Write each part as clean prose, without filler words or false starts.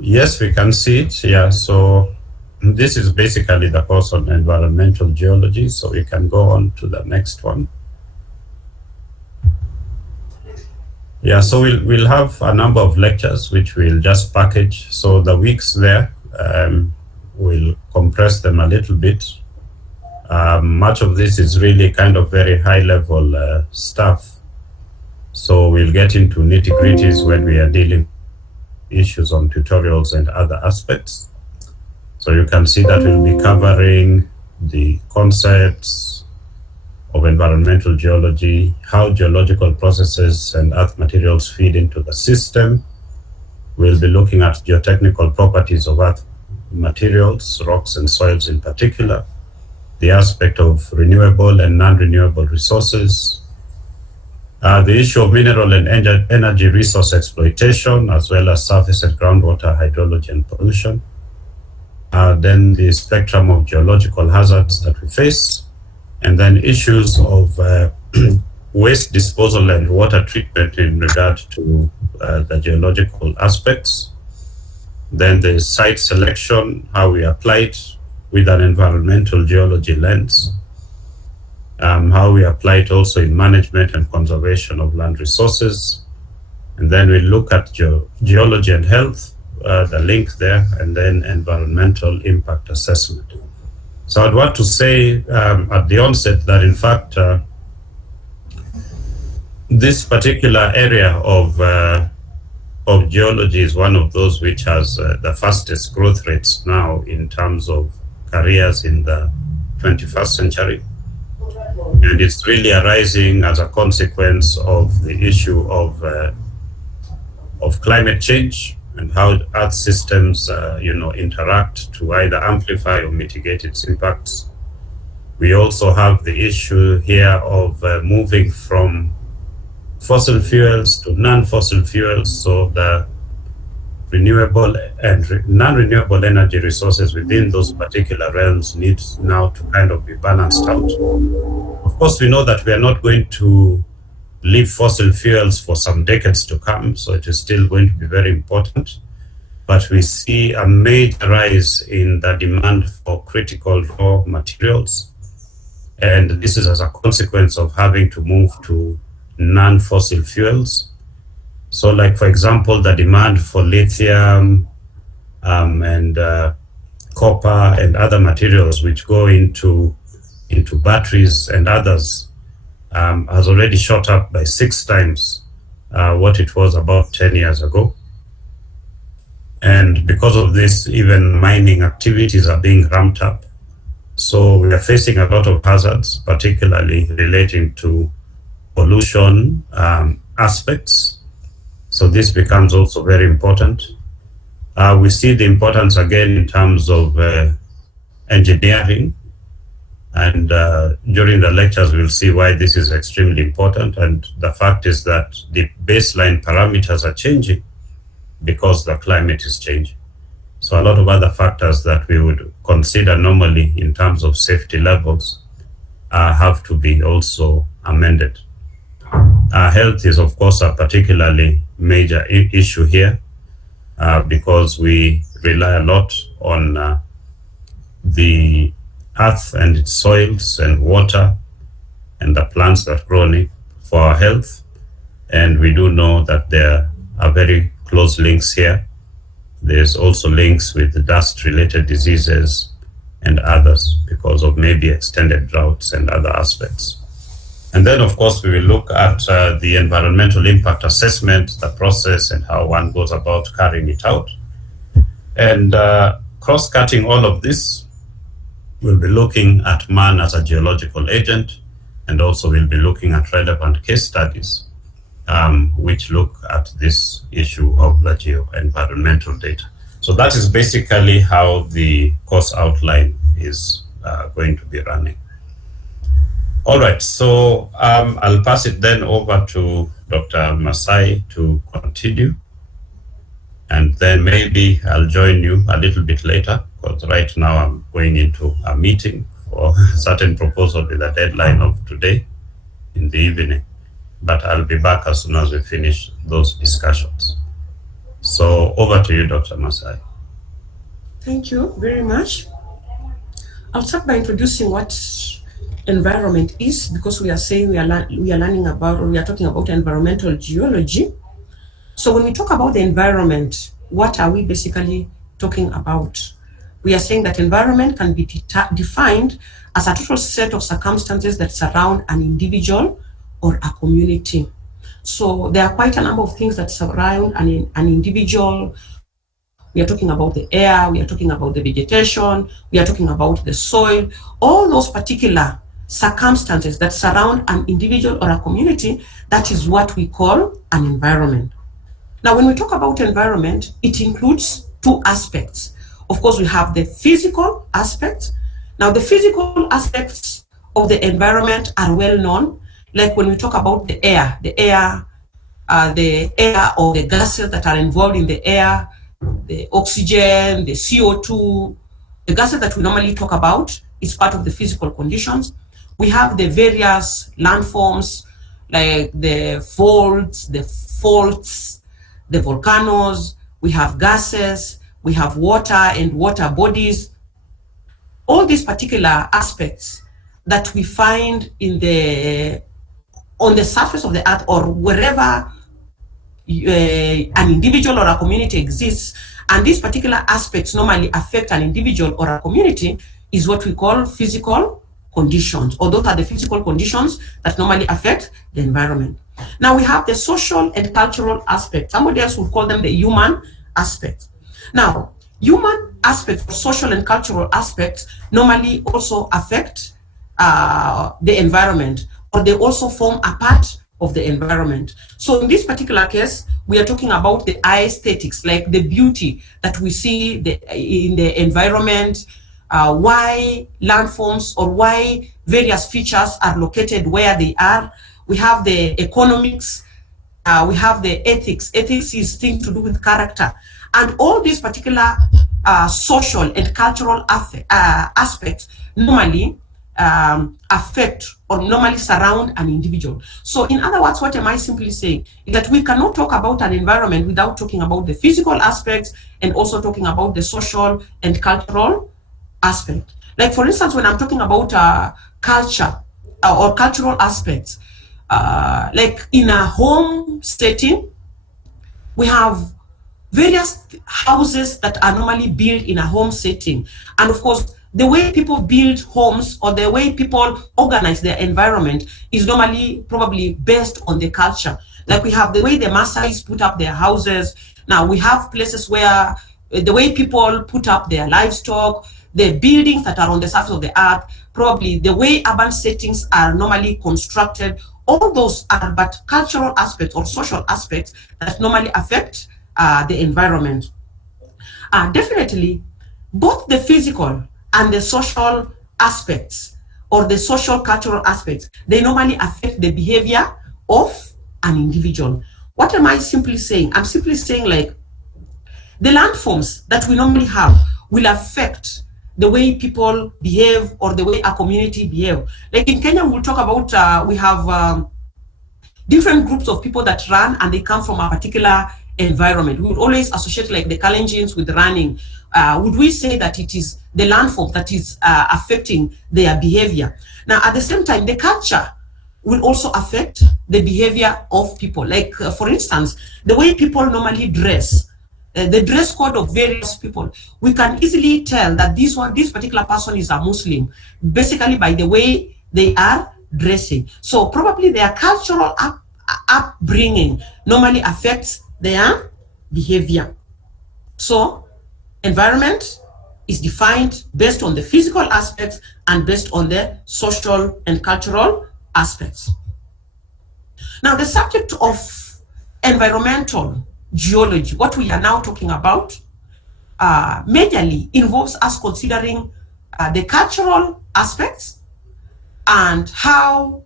Yes, we can see it. Yeah, so this is basically the course on environmental geology. So we can go on to the next one. Yeah, so we'll have a number of lectures which we'll just package. So the weeks there, we'll compress them a little bit. Much of this is really kind of very high level stuff. So we'll get into nitty gritties when we are dealing issues on tutorials and other aspects. So you can see that we'll be covering the concepts of environmental geology, how geological processes and earth materials feed into the system. We'll be looking at geotechnical properties of earth materials, rocks and soils in particular, the aspect of renewable and non-renewable resources, the issue of mineral and energy resource exploitation, as well as surface and groundwater hydrology and pollution. Then the spectrum of geological hazards that we face, and then issues of waste disposal and water treatment in regard to the geological aspects. Then the site selection, how we apply it with an environmental geology lens, how we apply it also in management and conservation of land resources. And then we look at geology and health, the link there, and then environmental impact assessment. So I'd want to say at the onset that in fact, this particular area of geology is one of those which has the fastest growth rates now in terms of careers in the 21st century. And it's really arising as a consequence of the issue of climate change and how earth systems, interact to either amplify or mitigate its impacts. We also have the issue here of moving from fossil fuels to non-fossil fuels. So the renewable and non-renewable energy resources within those particular realms need now to kind of be balanced out. Of course, we know that we are not going to leave fossil fuels for some decades to come, so it is still going to be very important. But we see a major rise in the demand for critical raw materials. And this is as a consequence of having to move to non-fossil fuels. So like, for example, the demand for lithium and copper and other materials which go into batteries and others has already shot up by 6 times what it was about 10 years ago. And because of this, even mining activities are being ramped up. So we are facing a lot of hazards, particularly relating to pollution aspects. So this becomes also very important. We see the importance again in terms of engineering. And during the lectures, we'll see why this is extremely important. And the fact is that the baseline parameters are changing because the climate is changing. So a lot of other factors that we would consider normally in terms of safety levels have to be also amended. Health is, of course, a particularly major issue here because we rely a lot on the earth and its soils and water and the plants that grow in it for our health. And we do know that there are very close links here. There's also links with dust-related diseases and others because of maybe extended droughts and other aspects. And then, of course, we will look at the environmental impact assessment, the process, and how one goes about carrying it out. And cross-cutting all of this, we'll be looking at man as a geological agent, and also we'll be looking at relevant case studies which look at this issue of the geo-environmental data. So that is basically how the course outline is going to be running. All right, so I'll pass it then over to Dr. Masai to continue. And then maybe I'll join you a little bit later, because right now I'm going into a meeting for a certain proposal with a deadline of today in the evening. But I'll be back as soon as we finish those discussions. So over to you, Dr. Masai. Thank you very much. I'll start by introducing what environment is, because we are saying we are learning about, or we are talking about environmental geology. So when we talk about the environment, what are we basically talking about? We are saying that environment can be defined as a total set of circumstances that surround an individual or a community. So there are quite a number of things that surround an individual. We are talking about the air, we are talking about the vegetation, we are talking about the soil, all those particular circumstances that surround an individual or a community, that is what we call an environment. Now, when we talk about environment, it includes two aspects. Of course, we have the physical aspect. Now, the physical aspects of the environment are well known. Like when we talk about the air or the gases that are involved in the air, the oxygen, the CO2, the gases that we normally talk about is part of the physical conditions. We have the various landforms like the folds, the faults, the volcanoes, we have gases, we have water and water bodies. All these particular aspects that we find in the on the surface of the earth or wherever an individual or a community exists, and these particular aspects normally affect an individual or a community, is what we call physical conditions, or those are the physical conditions that normally affect the environment. Now we have the social and cultural aspect. Somebody else would call them the human aspect. Now, human aspects, social and cultural aspects, normally also affect the environment, or they also form a part of the environment. So in this particular case, we are talking about the aesthetics, like the beauty that we see in the environment, why landforms or why various features are located where they are. We have the economics, we have the ethics. Ethics is things to do with character. And all these particular social and cultural aspects normally affect or normally surround an individual. So in other words, what am I simply saying is that we cannot talk about an environment without talking about the physical aspects and also talking about the social and cultural aspect. Like for instance, when I'm talking about culture or cultural aspects, like in a home setting, we have various houses that are normally built in a home setting. And of course, the way people build homes or the way people organize their environment is normally probably based on the culture. Like we have the way the Maasais put up their houses. Now we have places where the way people put up their livestock, the buildings that are on the surface of the earth, probably the way urban settings are normally constructed, all those are but cultural aspects or social aspects that normally affect the environment. Definitely, both the physical and the social aspects or the social cultural aspects, they normally affect the behavior of an individual. What am I simply saying? I'm simply saying like the landforms that we normally have will affect the way people behave or the way a community behave. Like in Kenya, we'll talk about, we have different groups of people that run and they come from a particular environment. We would always associate like the Kalenjins with running. Would we say that it is the landform that is affecting their behavior? Now, at the same time, the culture will also affect the behavior of people. Like, for instance, the way people normally dress, the dress code of various people, we can easily tell that this particular person is a Muslim, basically by the way they are dressing. So probably their cultural upbringing normally affects their behavior. So environment is defined based on the physical aspects and based on the social and cultural aspects. Now, the subject of environmental geology, what we are now talking about, majorly involves us considering the cultural aspects and how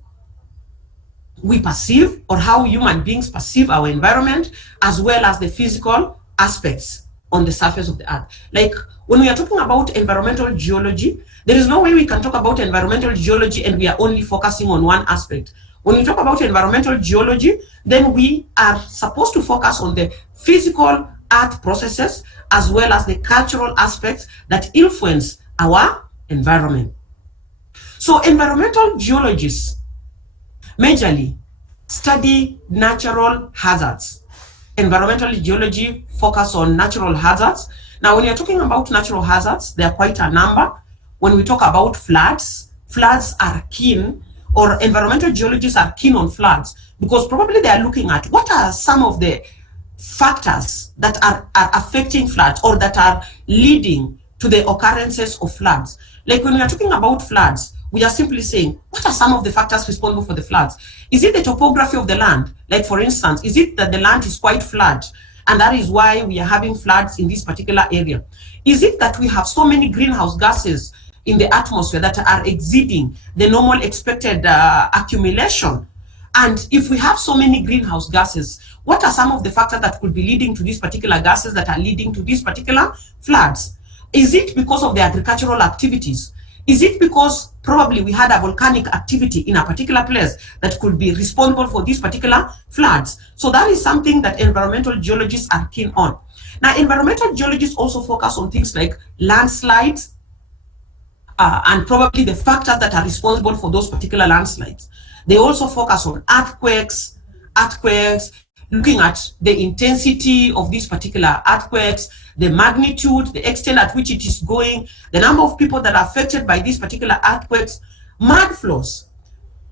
we perceive or how human beings perceive our environment, as well as the physical aspects on the surface of the earth. Like when we are talking about environmental geology, there is no way we can talk about environmental geology and we are only focusing on one aspect. When we talk about environmental geology, then we are supposed to focus on the physical earth processes, as well as the cultural aspects that influence our environment. So environmental geologists majorly study natural hazards. Environmental geology focus on natural hazards. Now, when you're talking about natural hazards, there are quite a number. When we talk about floods, floods are keen, or environmental geologists are keen on floods, because probably they are looking at what are some of the factors that are affecting floods or that are leading to the occurrences of floods. Like when we are talking about floods, we are simply saying, what are some of the factors responsible for the floods? Is it the topography of the land? Like, for instance, is it that the land is quite flat, and that is why we are having floods in this particular area? Is it that we have so many greenhouse gases in the atmosphere that are exceeding the normal expected accumulation? And if we have so many greenhouse gases, what are some of the factors that could be leading to these particular gases that are leading to these particular floods? Is it because of the agricultural activities? Is it because probably we had a volcanic activity in a particular place that could be responsible for these particular floods? So that is something that environmental geologists are keen on. Now, environmental geologists also focus on things like landslides, and probably the factors that are responsible for those particular landslides. They also focus on earthquakes, looking at the intensity of these particular earthquakes, the magnitude, the extent at which it is going, the number of people that are affected by these particular earthquakes, mud flows.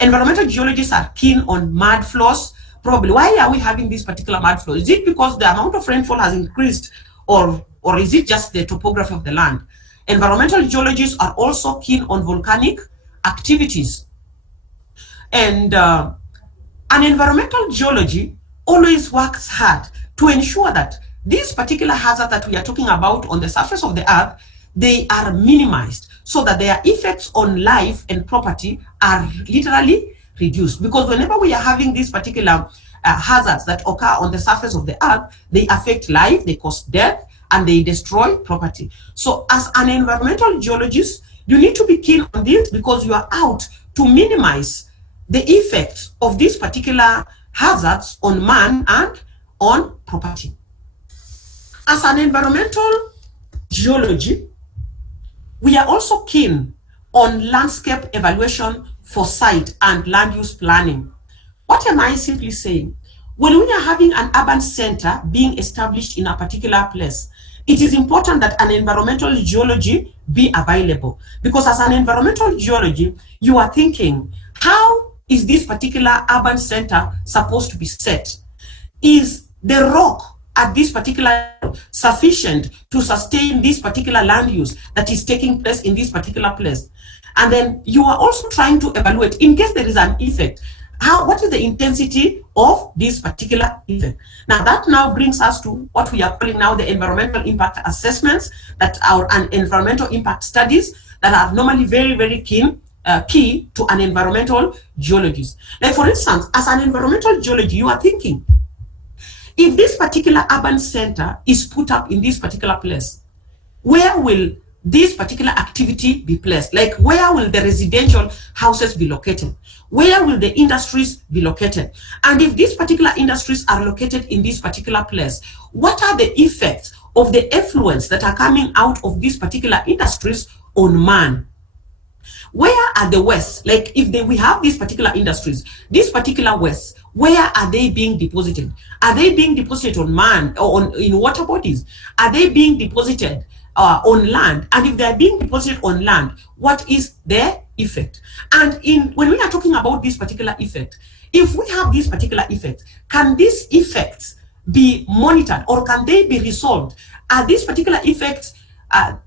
Environmental geologists are keen on mud flows. Probably, why are we having these particular mud flows? Is it because the amount of rainfall has increased, or is it just the topography of the land? Environmental geologists are also keen on volcanic activities. And an environmental geology always works hard to ensure that these particular hazards that we are talking about on the surface of the earth, they are minimized so that their effects on life and property are literally reduced. Because whenever we are having these particular hazards that occur on the surface of the earth, they affect life, they cause death, and they destroy property. So as an environmental geologist, you need to be keen on this, because you are out to minimize the effect of these particular hazards on man and on property. As an environmental geology, we are also keen on landscape evaluation for site and land use planning. What am I simply saying? When we are having an urban center being established in a particular place, it is important that an environmental geology be available, because as an environmental geology, you are thinking, how is this particular urban center supposed to be set? Is the rock at this particular sufficient to sustain this particular land use that is taking place in this particular place? And then you are also trying to evaluate, in case there is an effect, what is the intensity of this particular effect? Now that now brings us to what we are calling now the environmental impact assessments, that are an environmental impact studies that are normally very, very key to an environmental geologist. Like, for instance, as an environmental geologist, you are thinking, if this particular urban center is put up in this particular place, where will this particular activity be placed? Like, where will the residential houses be located? Where will the industries be located? And if these particular industries are located in this particular place, what are the effects of the effluents that are coming out of these particular industries on man? Where are the wastes? Like, if we have these particular industries, these particular wastes, where are they being deposited? Are they being deposited on man or in water bodies? Are they being deposited on land? And if they're being deposited on land, what is their effect? And when we are talking about this particular effect, if we have this particular effect, can these effects be monitored, or can they be resolved? Are these particular effects,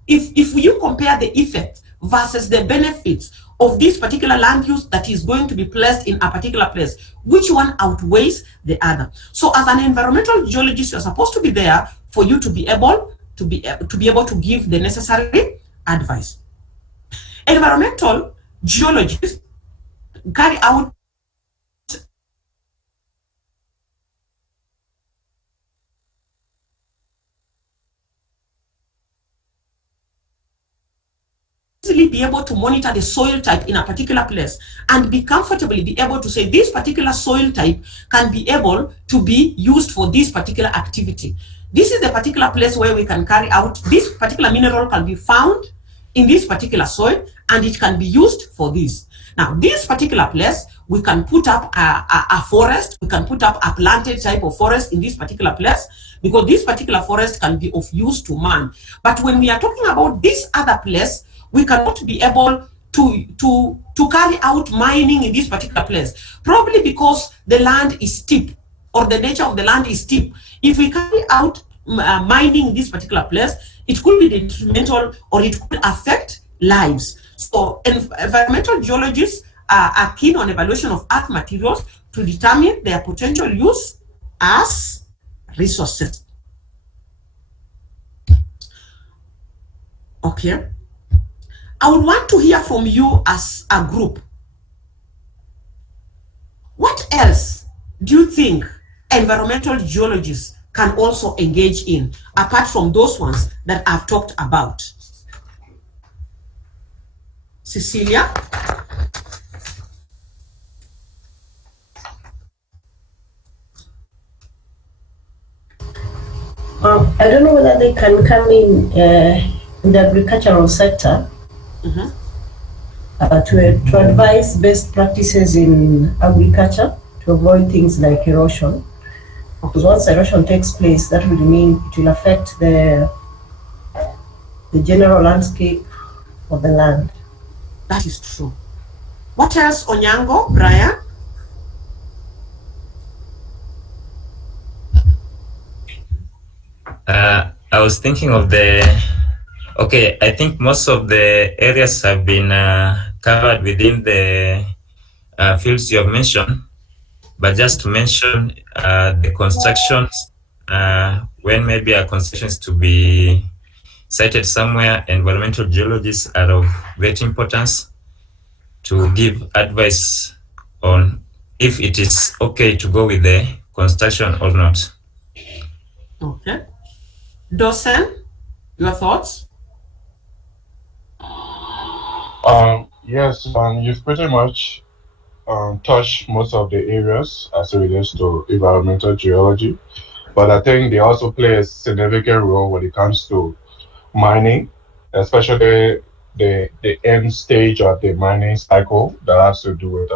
if you compare the effect versus the benefits of this particular land use that is going to be placed in a particular place, which one outweighs the other? So as an environmental geologist, you're supposed to be there for you to be able to give the necessary advice. Environmental geologists carry out be able to monitor the soil type in a particular place and be comfortably be able to say this particular soil type can be able to be used for this particular activity. this is the particular place where we can carry out, this particular mineral can be found in this particular soil and it can be used for this. Now, this particular place, we can put up a forest, we can put up a planted type of forest in this particular place because this particular forest can be of use to man. But when we are talking about this other place, we cannot be able to carry out mining in this particular place, probably because the land is steep or the nature of the land is steep. If we carry out mining in this particular place, it could be detrimental or it could affect lives. So environmental geologists are keen on evaluation of earth materials to determine their potential use as resources. Okay. I would want to hear from you as a group. What else do you think environmental geologists can also engage in, apart from those ones that I've talked about? Cecilia? I don't know whether they can come in the agricultural sector to advise best practices in agriculture to avoid things like erosion. Because once erosion takes place, that will mean it will affect the general landscape of the land. That is true. What else, Onyango, Brian? I was thinking of okay, I think most of the areas have been covered within the fields you have mentioned, but just to mention the constructions, when maybe a construction is to be sited somewhere, environmental geologists are of great importance to give advice on if it is okay to go with the construction or not. Okay. Dosen, your thoughts? Yes, you've pretty much touched most of the areas as it relates to environmental geology, but I think they also play a significant role when it comes to mining, especially the end stage of the mining cycle that has to do with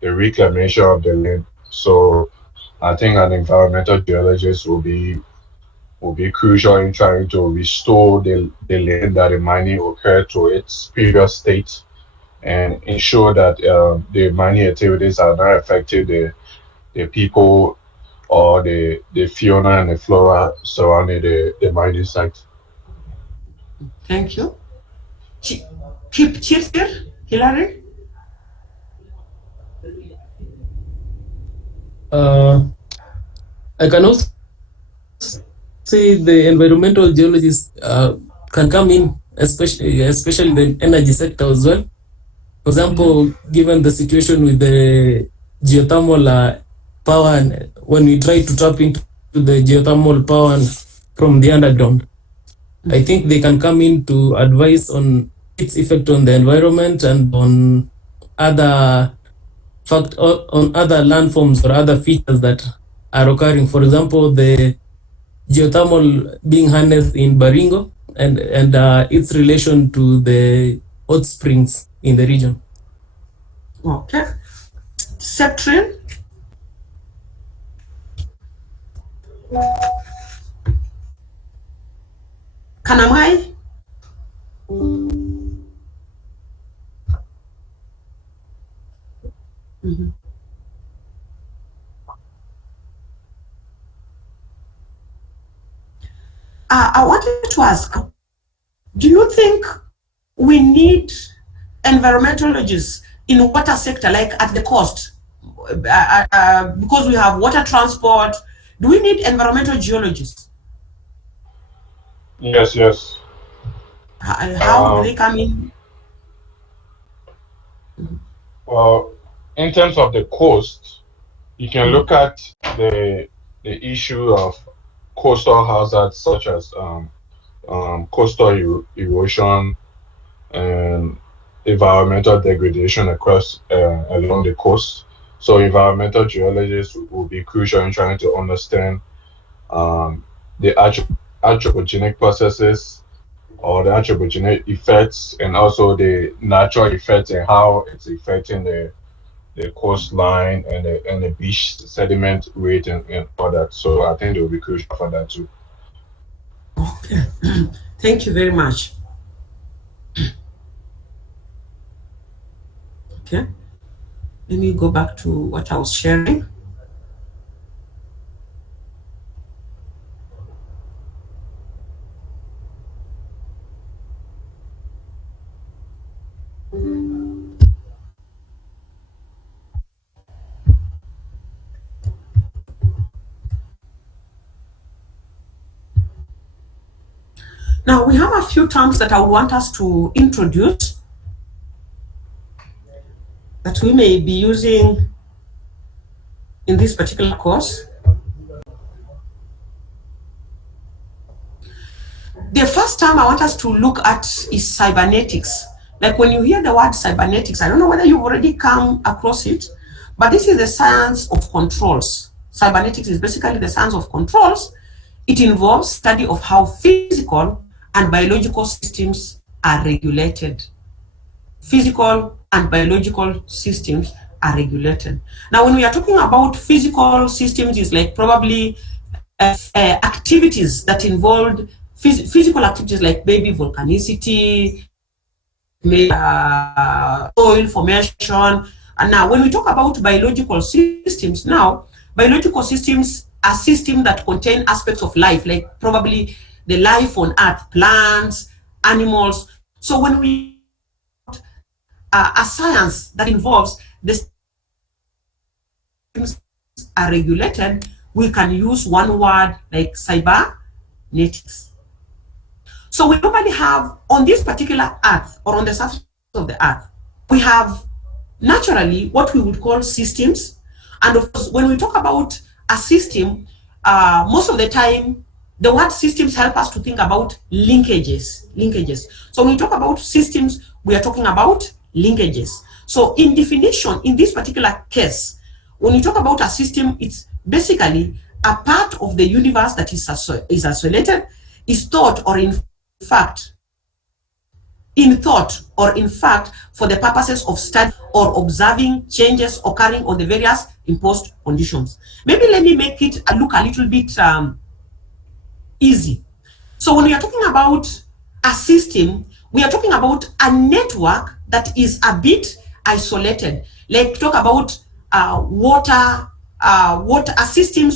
the reclamation of the land. So I think an environmental geologist will be crucial in trying to restore the land that the mining occurred to its previous state and ensure that the mining activities are not affecting the people or the fauna and the flora surrounding the mining site. Thank you. Keep Chifir, Hilary? I can also say the environmental geologists can come in, especially the energy sector as well. For example, given the situation with the geothermal power, and when we try to tap into the geothermal power from the underground, I think they can come in to advise on its effect on the environment and on other landforms or other features that are occurring. For example, the geothermal being harnessed in Baringo and its relation to the hot springs in the region. Okay. Septrin? Kanamai? I wanted to ask, do you think we need environmentologists in water sector, like at the coast? Because we have water transport, do we need environmental geologists? Yes. How do they come in? Well, in terms of the coast, you can look at the issue of coastal hazards such as coastal erosion and environmental degradation across along the coast. So environmental geologists will be crucial in trying to understand the anthropogenic processes or the anthropogenic effects, and also the natural effects and how it's affecting the coastline and the beach sediment rate and all that. So I think it will be crucial for that too. Okay. Thank you very much. Okay. Let me go back to what I was sharing. Now, we have a few terms that I would want us to introduce that we may be using in this particular course. The first term I want us to look at is cybernetics. Like when you hear the word cybernetics, I don't know whether you've already come across it, but this is the science of controls. Cybernetics is basically the science of controls. It involves study of how physical and biological systems are regulated. Physical and biological systems are regulated. Now, when we are talking about physical systems, it's like probably activities that involved physical activities like maybe volcanicity, soil formation. And now, when we talk about biological systems, now, biological systems are systems that contain aspects of life, like probably the life on Earth, plants, animals. So when we a science that involves the systems are regulated, we can use one word like cybernetics. So we normally have on this particular Earth or on the surface of the Earth, we have naturally what we would call systems. And of course, when we talk about a system, most of the time, the word systems help us to think about linkages. So when we talk about systems, we are talking about linkages. So in definition, in this particular case, when you talk about a system, it's basically a part of the universe that is isolated, is thought or in fact for the purposes of study or observing changes occurring on the various imposed conditions. Maybe let me make it look a little bit easy. So when we are talking about a system, we are talking about a network that is a bit isolated. Like talk about water, a system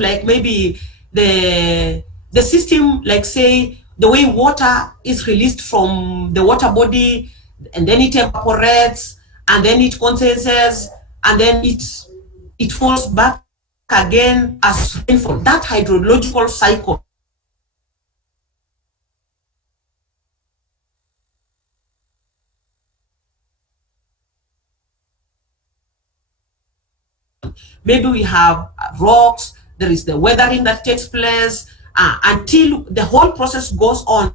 like maybe the system, like say the way water is released from the water body, and then it evaporates, and then it condenses, and then it falls back again as rainfall. That hydrological cycle maybe we have rocks, there is the weathering that takes place until the whole process goes on,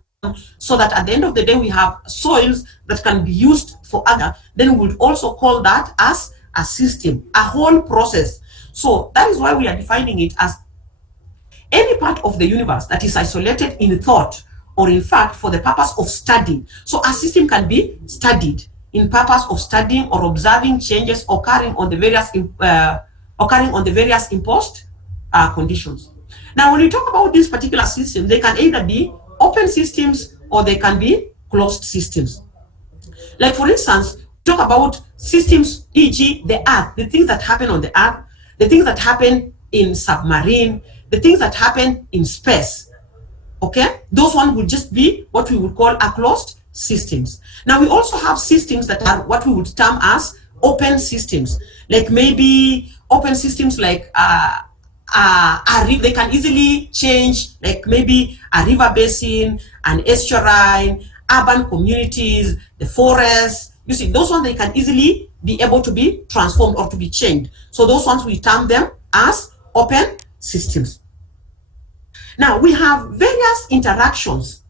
so that at the end of the day we have soils that can be used for other. Then we would also call that as a system, a whole process. So that is why we are defining it as any part of the universe that is isolated in thought or in fact for the purpose of studying. So a system can be studied in purpose of studying or observing changes occurring on the various imposed conditions. Now, when we talk about this particular system, they can either be open systems or they can be closed systems. Like for instance, talk about systems, e.g. the Earth, the things that happen on the Earth, the things that happen in submarine, the things that happen in space. Okay, those ones would just be what we would call a closed systems. Now we also have systems that are what we would term as open systems, like maybe open systems like they can easily change, like maybe a river basin, an estuarine, urban communities, the forests. You see, those ones they can easily be able to be transformed or to be changed. So those ones we term them as open systems. Now we have various interactions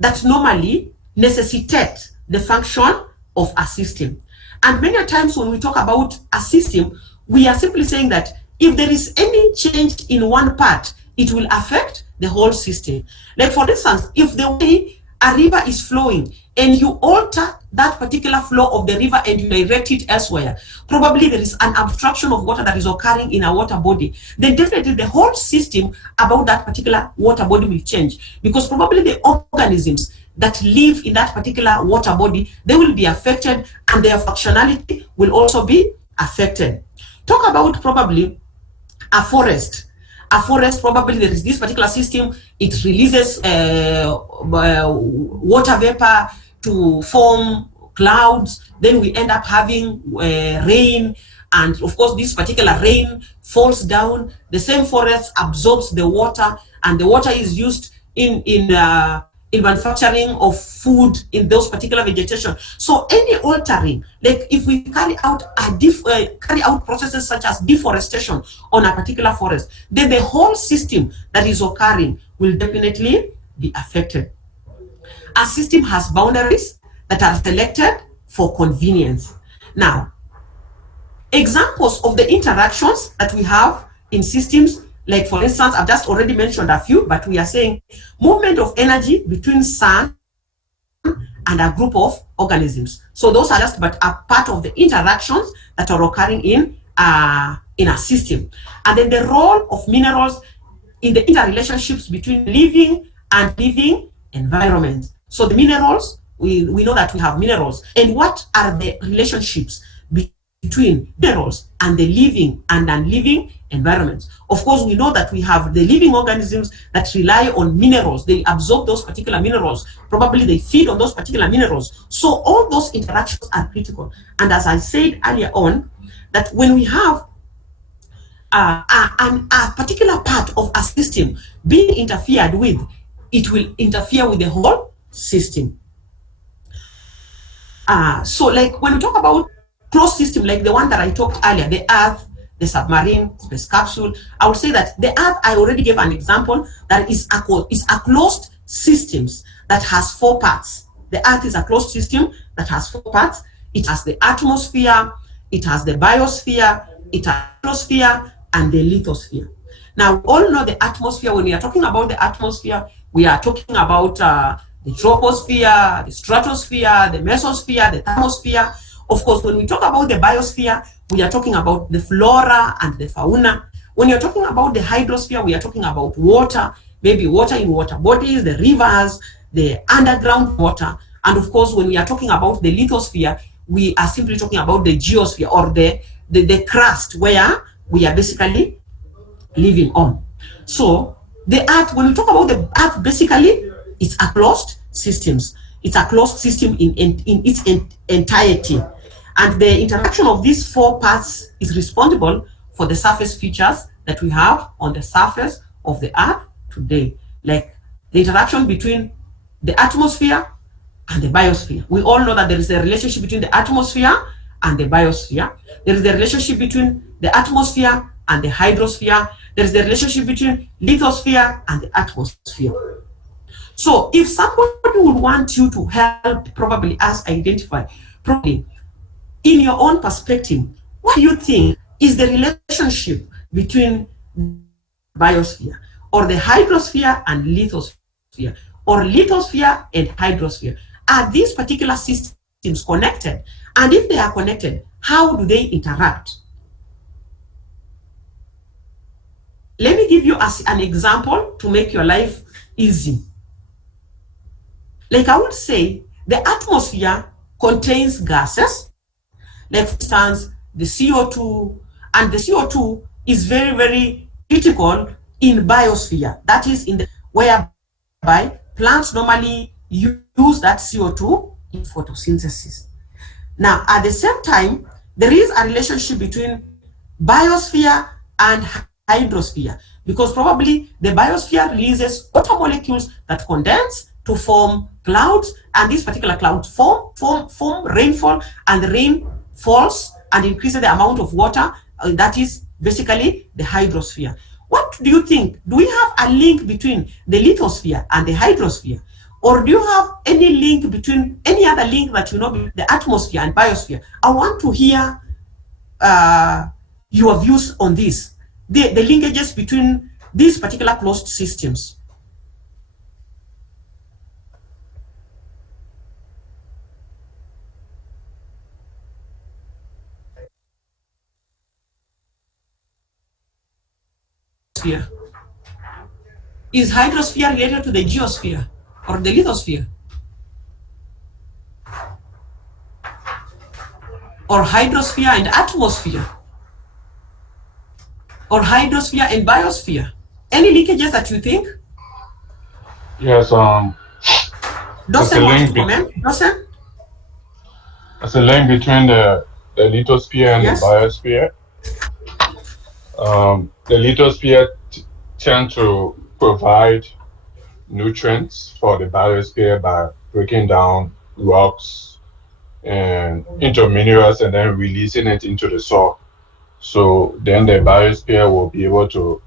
that normally necessitate the function of a system. And many times when we talk about a system, we are simply saying that if there is any change in one part, it will affect the whole system. Like for instance, if the way a river is flowing and you alter that particular flow of the river and you direct it elsewhere, probably there is an obstruction of water that is occurring in a water body, then definitely the whole system about that particular water body will change, because probably the organisms that live in that particular water body, they will be affected and their functionality will also be affected. Talk about probably a forest. A forest, probably there is this particular system, it releases water vapor to form clouds, then we end up having rain, and of course this particular rain falls down, the same forest absorbs the water, and the water is used in manufacturing of food in those particular vegetation. So any altering, like if we carry out processes such as deforestation on a particular forest, then the whole system that is occurring will definitely be affected. A system has boundaries that are selected for convenience. Now, examples of the interactions that we have in systems, like for instance, I've just already mentioned a few, but we are saying movement of energy between sun and a group of organisms. So those are just but a part of the interactions that are occurring in a system. And then the role of minerals in the interrelationships between living and living environments. So the minerals, we know that we have minerals. And what are the relationships between minerals and the living and non-living environments? Of course, we know that we have the living organisms that rely on minerals. They absorb those particular minerals. Probably they feed on those particular minerals. So all those interactions are critical. And as I said earlier on, that when we have a particular part of a system being interfered with, it will interfere with the whole system. So like when we talk about closed system, like the one that I talked earlier, the Earth, the submarine, space capsule, I would say that the Earth, I already gave an example, that is a closed system that has 4 parts. The Earth is a closed system that has 4 parts. It has the atmosphere, it has the biosphere, it has the atmosphere, and the lithosphere. Now, we all know the atmosphere. When we are talking about the atmosphere, we are talking about the troposphere, the stratosphere, the mesosphere, the thermosphere. Of course, when we talk about the biosphere, we are talking about the flora and the fauna. When you're talking about the hydrosphere, we are talking about water, maybe water in water bodies, the rivers, the underground water. And of course, when we are talking about the lithosphere, we are simply talking about the geosphere, or the crust where we are basically living on. So the Earth, when we talk about the Earth, basically, it's a closed system. It's a closed system in its entirety. And the interaction of these 4 parts is responsible for the surface features that we have on the surface of the Earth today. Like the interaction between the atmosphere and the biosphere. We all know that there is a relationship between the atmosphere and the biosphere. There is a relationship between the atmosphere and the hydrosphere. There is a relationship between lithosphere and the atmosphere. So if somebody would want you to help probably us identify probably in your own perspective, what do you think is the relationship between biosphere, or the hydrosphere and lithosphere, or lithosphere and hydrosphere? Are these particular systems connected? And if they are connected, how do they interact? Let me give you as an example to make your life easy. Like I would say, the atmosphere contains gases, like for instance, the CO2, and the CO2 is very, very critical in biosphere. That is in the whereby plants normally use that CO2 in photosynthesis. Now, at the same time, there is a relationship between biosphere and hydrosphere, because probably the biosphere releases water molecules that condense to form clouds, and these particular clouds form rainfall, and the rain falls and increases the amount of water. That is basically the hydrosphere. What do you think? Do we have a link between the lithosphere and the hydrosphere? Or do you have any link between any other link that you know, the atmosphere and biosphere? I want to hear your views on this. the linkages between these particular closed systems. Is hydrosphere related to the geosphere or the lithosphere? Or hydrosphere and atmosphere? Or hydrosphere and biosphere? Any linkages that you think? Yes, Doesn't want to comment? Doesn't? There's a link between the lithosphere and Yes. the biosphere. The lithosphere tend to provide nutrients for the biosphere by breaking down rocks and into minerals and then releasing it into the soil. So then the biosphere will be able to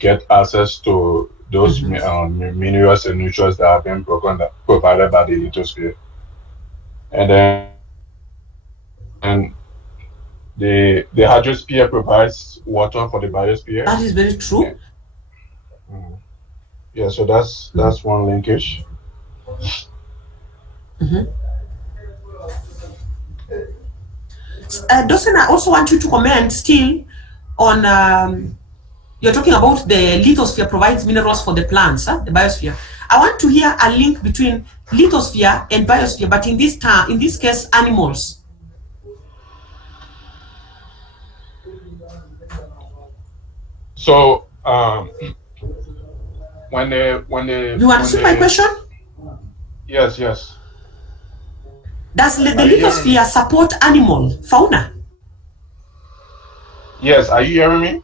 get access to those minerals and nutrients that have been provided by the lithosphere. And then the hydrosphere provides water for the biosphere. That is very true. Yeah, so that's one linkage. Dawson, I also want you to comment still on, you're talking about the lithosphere provides minerals for the plants, the biosphere. I want to hear a link between lithosphere and biosphere, but in this case, animals. So when you understand my question? Yes. Does the lithosphere support animal fauna? Yes, are you hearing me?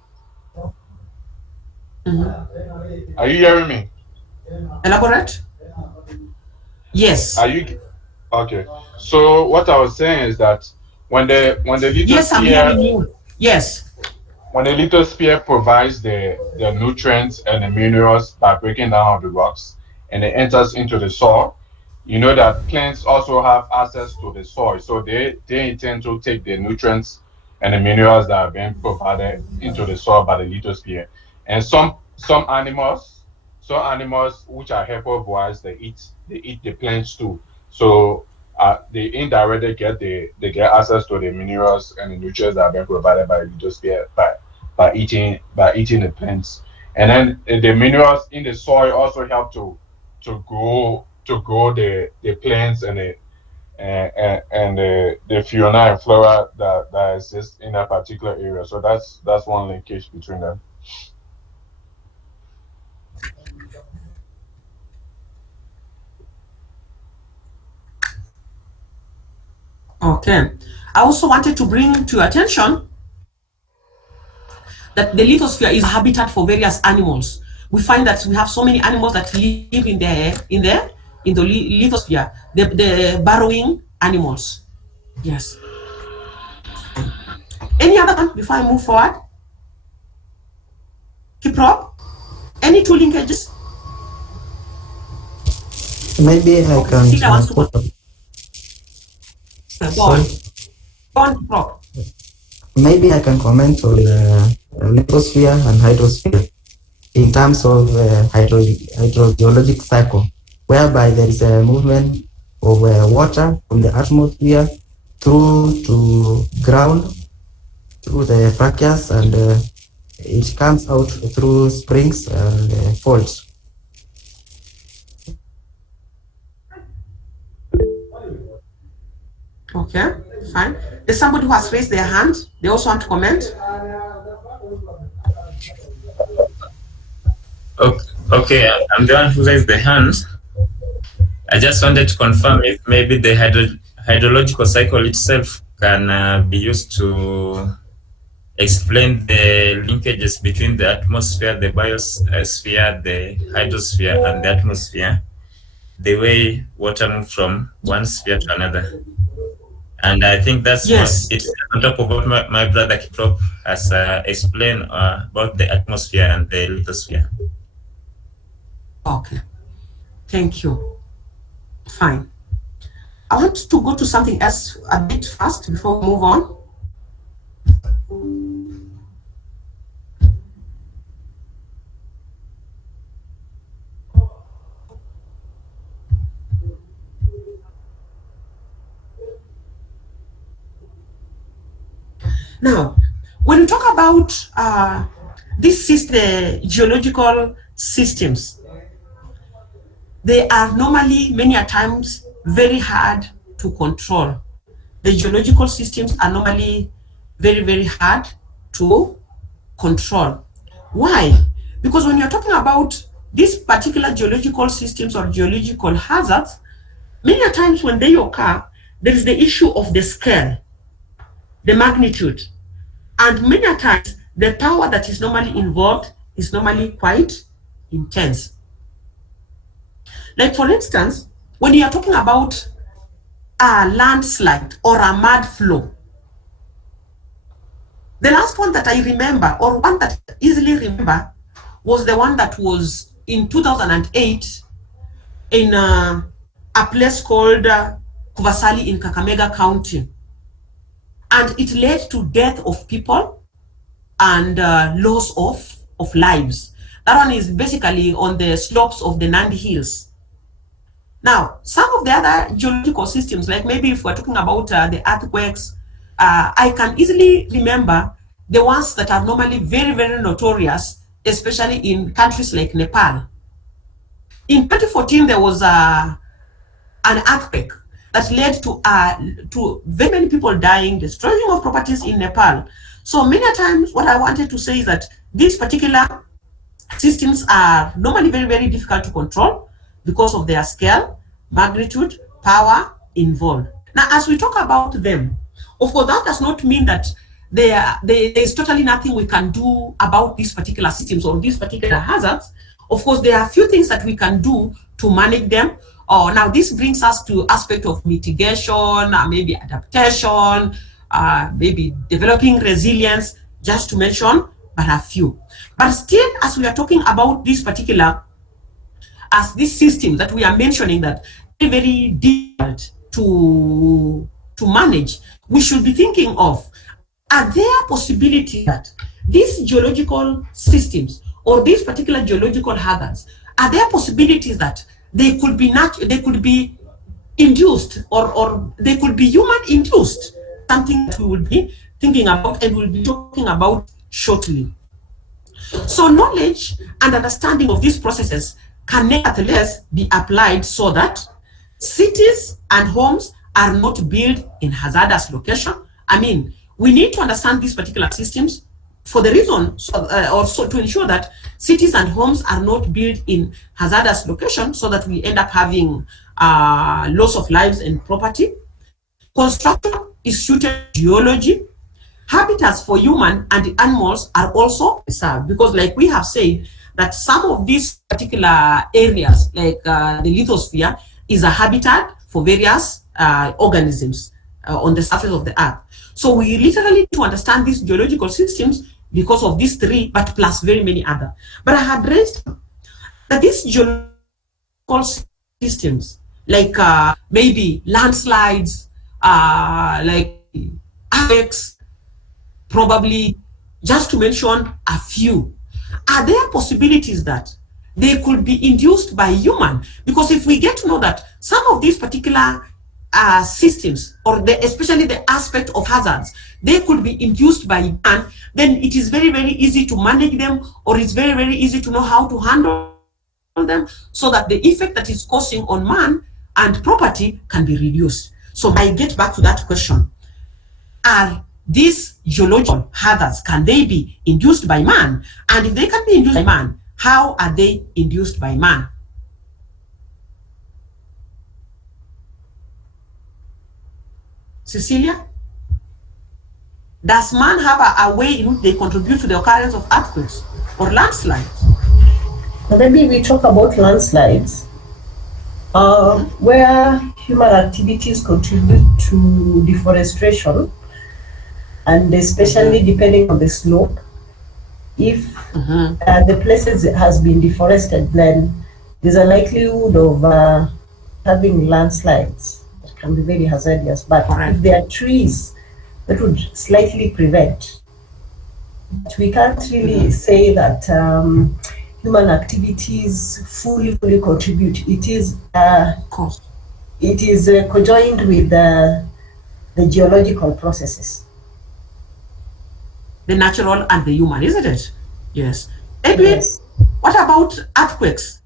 Are you hearing me? Elaborate? Yes. Are you okay? So what I was saying is that when the lithosphere, yes, I'm hearing you. Yes. When the lithosphere provides the nutrients and the minerals by breaking down the rocks and it enters into the soil, you know that plants also have access to the soil. So they intend to take the nutrients and the minerals that are being provided into the soil by the lithosphere. And some animals which are herbivores, they eat the plants too. So they indirectly get access to the minerals and the nutrients that are being provided by the lithosphere by eating the plants. And then the minerals in the soil also help to grow the plants and the fauna and flora that exist in that particular area. So that's one linkage between them. Okay. I also wanted to bring to your attention that the lithosphere is a habitat for various animals. We find that we have so many animals that live in the lithosphere, the burrowing animals. Yes. Any other one before I move forward? Kiprop? Any two linkages? Maybe I can. Go on. Go on, Kiprop. Maybe I can comment on lithosphere and hydrosphere in terms of hydrogeologic cycle, whereby there is a movement of water from the atmosphere through to ground, through the fractures, and it comes out through springs and faults. Okay, fine. There's somebody who has raised their hand. They also want to comment. Okay, I'm the one who raised the hand. I just wanted to confirm if maybe the hydrological cycle itself can be used to explain the linkages between the atmosphere, the biosphere, the hydrosphere, and the atmosphere, the way water moves from one sphere to another. And I think that's it's on top of what my brother Kiprop has explained about the atmosphere and the lithosphere. Okay, thank you. Fine. I want to go to something else a bit fast before we move on. Now, when we talk about the geological systems, they are normally many a times very hard to control. The geological systems are normally very, very hard to control. Why? Because when you're talking about these particular geological systems or geological hazards, many a times when they occur, there is the issue of the scale, the magnitude, and many a times the power that is normally involved is normally quite intense. Like for instance, when you are talking about a landslide or a mud flow, the last one that I remember, or one that I easily remember, was the one that was in 2008 in a place called Kuvasali in Kakamega County. And it led to death of people and loss of lives. That one is basically on the slopes of the Nandi Hills. Now, some of the other geological systems, like maybe if we're talking about the earthquakes, I can easily remember the ones that are normally very, very notorious, especially in countries like Nepal. In 2014, there was an earthquake that led to very many people dying, destroying of properties in Nepal. So many times, what I wanted to say is that these particular systems are normally very, very difficult to control because of their scale, magnitude, power involved. Now, as we talk about them, of course, that does not mean that there is totally nothing we can do about these particular systems or these particular hazards. Of course, there are a few things that we can do to manage them. Now, this brings us to aspect of mitigation, maybe adaptation, maybe developing resilience, just to mention but a few. But still, as we are talking about this particular, as this system that we are mentioning that very, very difficult to manage, we should be thinking of, are there possibilities that these geological systems or these particular geological hazards, are there possibilities that they could be induced or they could be human induced? Something that we will be thinking about and we'll be talking about shortly. So knowledge and understanding of these processes can nevertheless be applied so that cities and homes are not built in hazardous location. I mean, we need to understand these particular systems for the reason, also to ensure that cities and homes are not built in hazardous location so that we end up having loss of lives and property. Construction is suited to geology. Habitats for human and animals are also preserved because, like we have said, that some of these particular areas, like the lithosphere, is a habitat for various organisms on the surface of the earth. So we literally need to understand these geological systems because of these three, but plus very many other. But I had raised that these geological systems, like maybe landslides, like earthquakes, probably just to mention a few, are there possibilities that they could be induced by human? Because if we get to know that some of these particular systems, or especially the aspect of hazards, they could be induced by man, then it is very, very easy to manage them, or it's very, very easy to know how to handle them so that the effect that is causing on man and property can be reduced. So I get back to that question. Are these geological hazards, can they be induced by man? And if they can be induced by man, how are they induced by man? Cecilia? Does man have a way in which they contribute to the occurrence of earthquakes or landslides? But maybe we talk about landslides, where human activities contribute to deforestation, and especially depending on the slope. If the places has been deforested, then there's a likelihood of having landslides that can be very hazardous. But if there are trees, that would slightly prevent. But we can't really say that human activities fully contribute. It is conjoined with the geological processes. the natural and the human, isn't it? Yes. Edwin, Yes. what about earthquakes?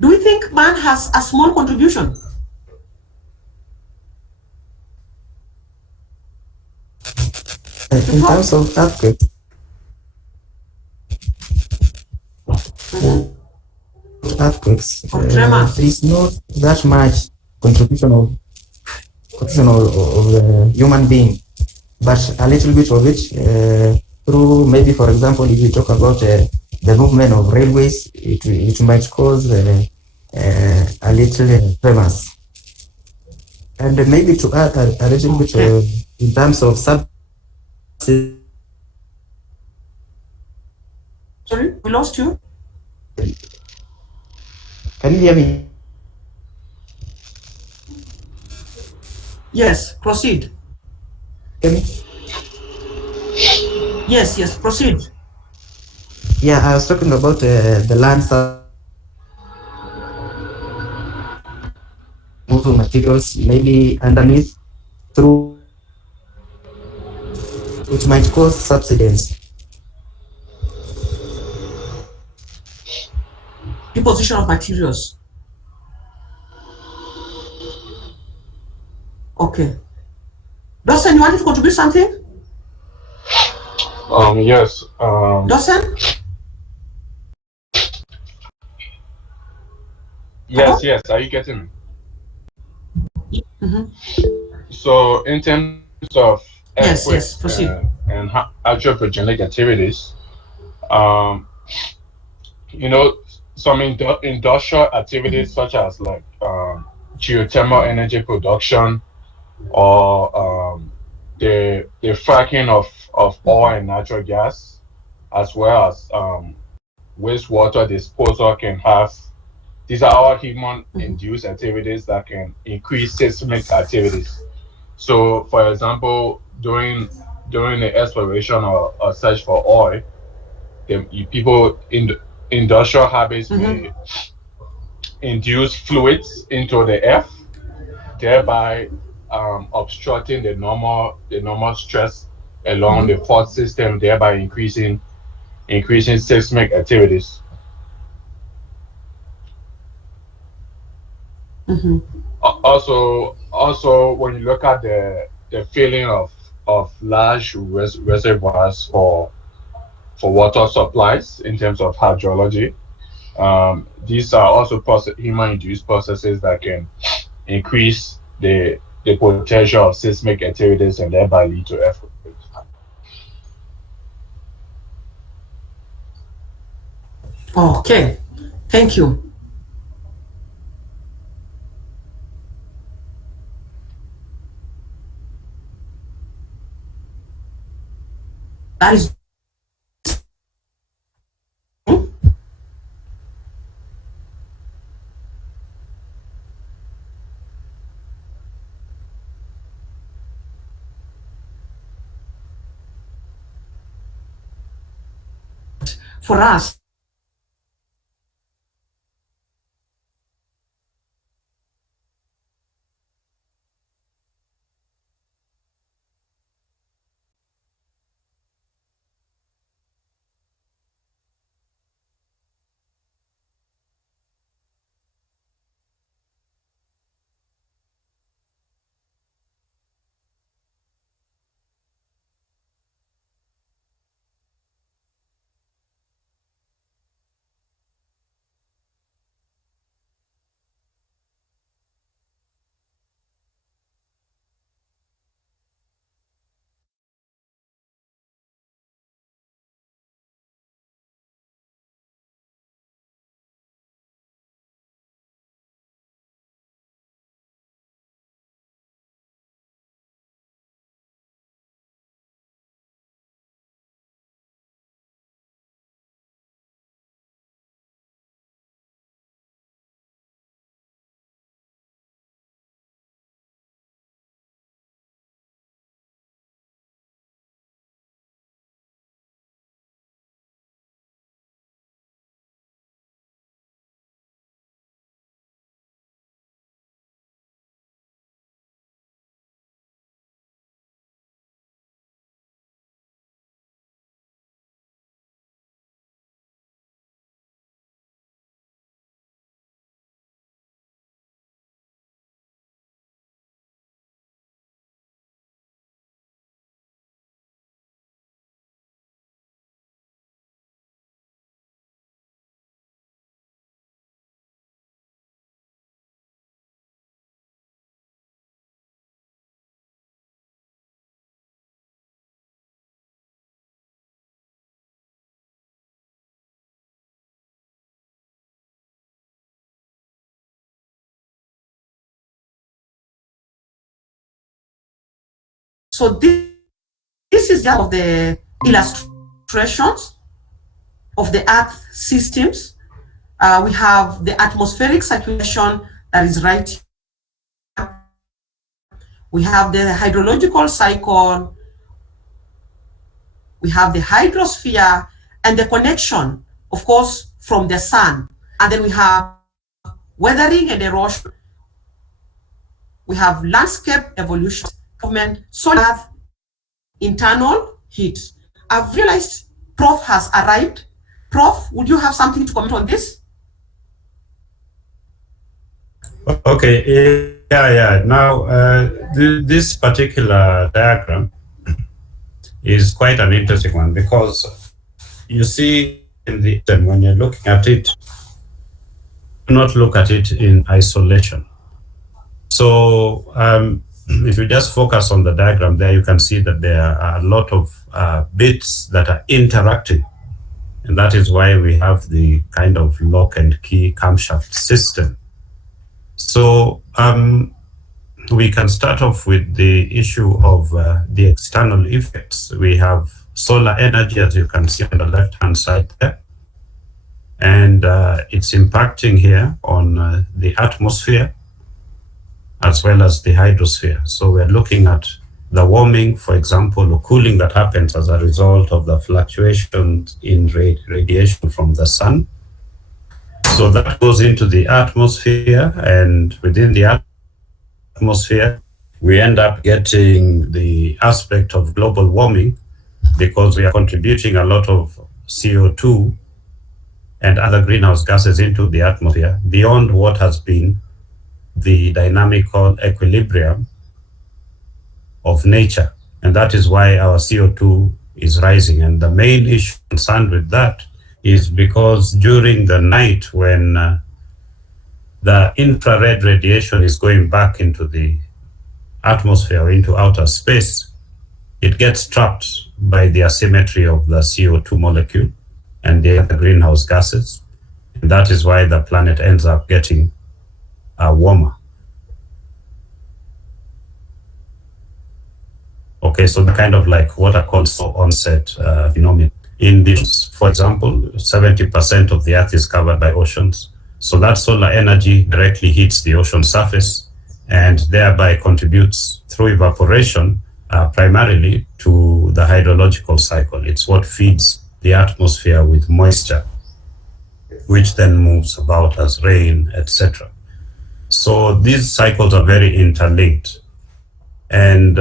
Do we think man has a small contribution? In terms of earthquakes, Or tremors? there is not that much contribution of human being, but a little bit of it through maybe, for example, if you talk about the movement of railways, it might cause a little tremors. And maybe to add a little bit in terms of Sorry, we lost you. Can you hear me? Yes, proceed. Yes, proceed. Yeah, I was talking about the land moving materials, maybe underneath through, it might cause subsidence. Deposition of materials. Okay. Dawson, you wanted to contribute something? Yes. Dawson? Yes. Are you getting me? So, in terms of Yes, earthquakes proceed. and anthropogenic activities, um, some industrial activities such as like geothermal energy production or the fracking of oil and natural gas, as well as wastewater disposal can have. These are all human-induced activities that can increase seismic activities. So, for example, during the exploration or search for oil, people in industrial habits may induce fluids into the earth, thereby obstructing the normal stress along the fault system, thereby increasing seismic activities. Also, when you look at the filling of large reservoirs for water supplies in terms of hydrology, these are also human-induced processes that can increase the potential of seismic activities and thereby lead to earthquakes. Okay. Thank you. That is for us. So this is just of the illustrations of the Earth systems. We have the atmospheric circulation that is right here. We have the hydrological cycle. We have the hydrosphere and the connection, of course, from the sun. And then we have weathering and erosion. We have landscape evolution, movement, solar, internal heat. I've realized Prof has arrived. Prof, would you have something to comment on this? Okay, yeah. Now, this particular diagram is quite an interesting one because you see in the when you're looking at it, do not look at it in isolation. So if you just focus on the diagram there, you can see that there are a lot of bits that are interacting. And that is why we have the kind of lock and key camshaft system. So we can start off with the issue of the external effects. We have solar energy, as you can see on the left-hand side there. And it's impacting here on the atmosphere as well as the hydrosphere. So we're looking at the warming, for example, or cooling that happens as a result of the fluctuations in radiation from the sun. So that goes into the atmosphere, and within the atmosphere, we end up getting the aspect of global warming because we are contributing a lot of CO2 and other greenhouse gases into the atmosphere beyond what has been the dynamical equilibrium of nature. And that is why our CO2 is rising. And the main issue concerned with that is because during the night when the infrared radiation is going back into the atmosphere, into outer space, it gets trapped by the asymmetry of the CO2 molecule and the other greenhouse gases. And that is why the planet ends up getting warmer. Okay, so the kind of like what are called slow onset phenomenon. In this, for example, 70% of the Earth is covered by oceans. So that solar energy directly hits the ocean surface and thereby contributes through evaporation primarily to the hydrological cycle. It's what feeds the atmosphere with moisture, which then moves about as rain, etc. So these cycles are very interlinked. And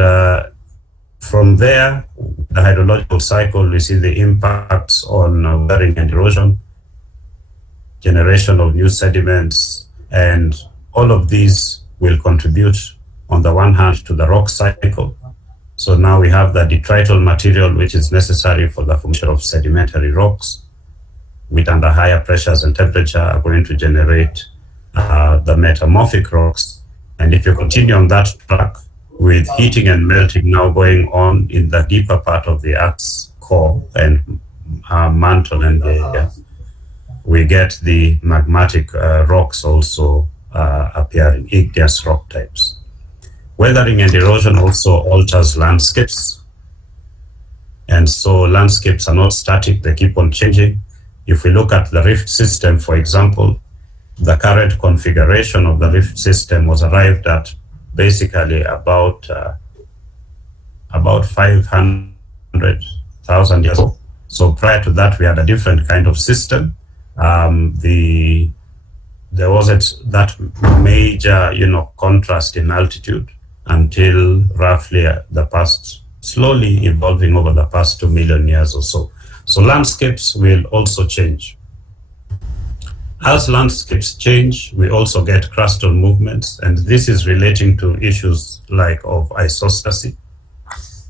from there, the hydrological cycle, we see the impacts on weathering and erosion, generation of new sediments, and all of these will contribute, on the one hand, to the rock cycle. So now we have the detrital material, which is necessary for the formation of sedimentary rocks, which under higher pressures and temperature are going to generate the metamorphic rocks. And if you continue on that track, with heating and melting now going on in the deeper part of the Earth's core and mantle and we get the magmatic rocks also appearing, igneous rock types. Weathering and erosion also alters landscapes. And so landscapes are not static, they keep on changing. If we look at the rift system, for example, the current configuration of the rift system was arrived at basically about 500,000 years ago. So prior to that, we had a different kind of system. There wasn't that major, contrast in altitude until roughly the past, slowly evolving over the past 2 million years or so. So landscapes will also change. As landscapes change, we also get crustal movements, and this is relating to issues like of isostasy.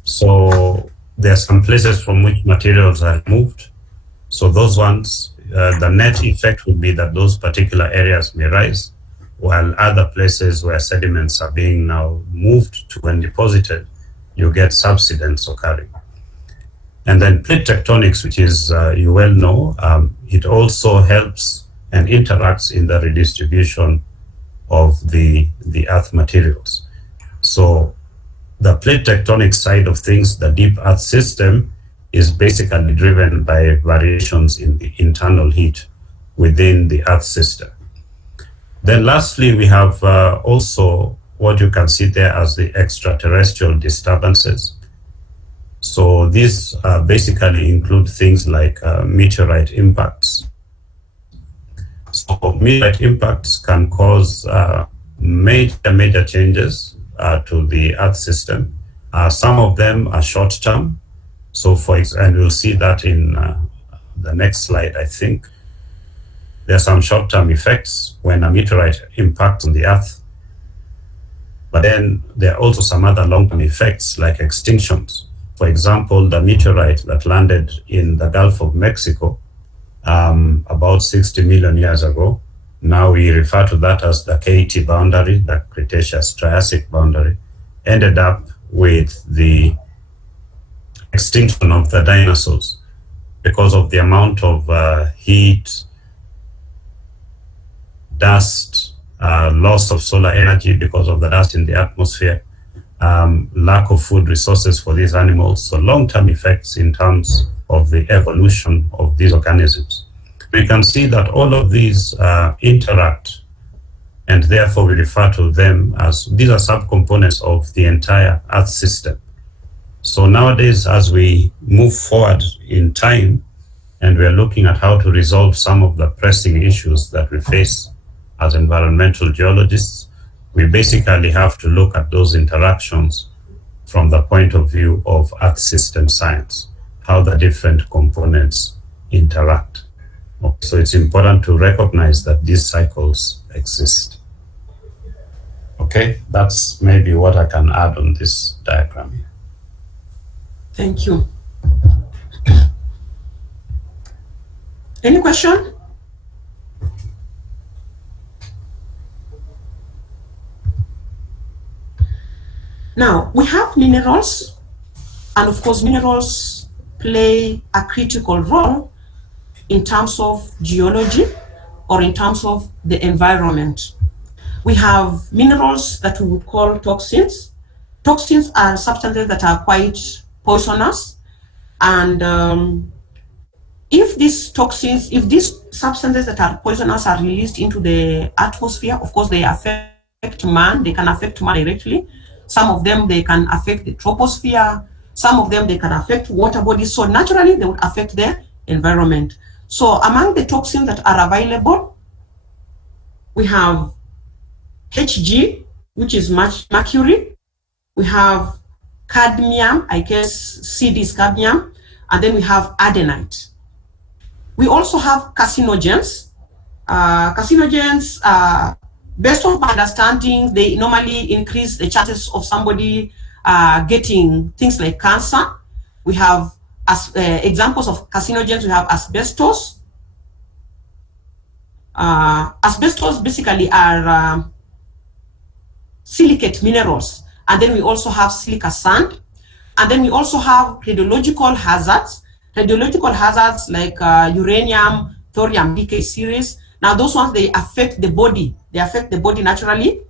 So there are some places from which materials are removed. So those ones, the net effect would be that those particular areas may rise, while other places where sediments are being now moved to and deposited, you get subsidence occurring. And then plate tectonics, which is, you well know, it also helps and interacts in the redistribution of the earth materials. So the plate tectonic side of things, the deep earth system, is basically driven by variations in the internal heat within the earth system. Then lastly, we have also what you can see there as the extraterrestrial disturbances. So these basically include things like meteorite impacts. So meteorite impacts can cause major changes to the earth system. Some of them are short-term. So and we'll see that in the next slide, I think. There are some short-term effects when a meteorite impacts on the earth. But then there are also some other long-term effects like extinctions. For example, the meteorite that landed in the Gulf of Mexico about 60 million years ago, now we refer to that as the KT boundary, the Cretaceous-Triassic boundary, ended up with the extinction of the dinosaurs because of the amount of heat, dust, loss of solar energy because of the dust in the atmosphere, lack of food resources for these animals, so long-term effects in terms of the evolution of these organisms. We can see that all of these interact, and therefore we refer to them as, these are subcomponents of the entire Earth system. So nowadays, as we move forward in time, and we're looking at how to resolve some of the pressing issues that we face as environmental geologists, we basically have to look at those interactions from the point of view of Earth system science, how the different components interact. Okay, so it's important to recognize that these cycles exist. Okay, that's maybe what I can add on this diagram here. Thank you. Any question? Now, we have minerals, and of course, minerals play a critical role in terms of geology or in terms of the environment. We have minerals that we would call toxins. Toxins are substances that are quite poisonous, and if these toxins, if these substances that are poisonous are released into the atmosphere, of course they affect man. They can affect man directly. Some of them, they can affect the troposphere. Some of them, they can affect water bodies. So naturally, they would affect the environment. So among the toxins that are available, we have Hg, which is mercury. We have cadmium, I guess CD is cadmium. And then we have adenite. We also have carcinogens. Carcinogens, based on my understanding, they normally increase the chances of somebody getting things like cancer. We have examples of carcinogens. We have asbestos. Asbestos basically are silicate minerals. And then we also have silica sand. And then we also have radiological hazards. Radiological hazards like uranium, thorium decay series. Now those ones, they affect the body. They affect the body naturally.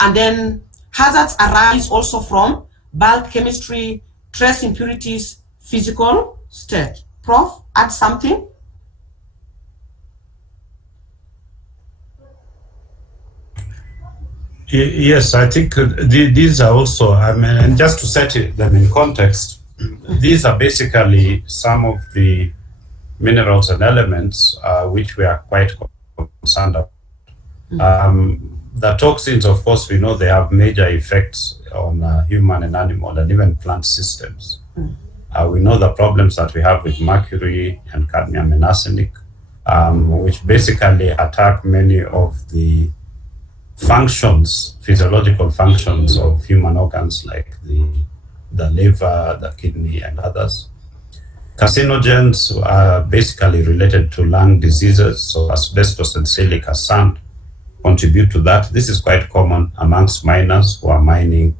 And then hazards arise also from bulk chemistry, trace impurities, physical state. Prof, add something? Yes, I think these are also, I mean, and just to set them in context, these are basically some of the minerals and elements which we are quite concerned about. The toxins, of course, we know they have major effects on human and animal and even plant systems. We know the problems that we have with mercury and cadmium and arsenic, which basically attack many of the functions, physiological functions of human organs like the liver, the kidney, and others. Carcinogens are basically related to lung diseases, so asbestos and silica sand contribute to that. This is quite common amongst miners who are mining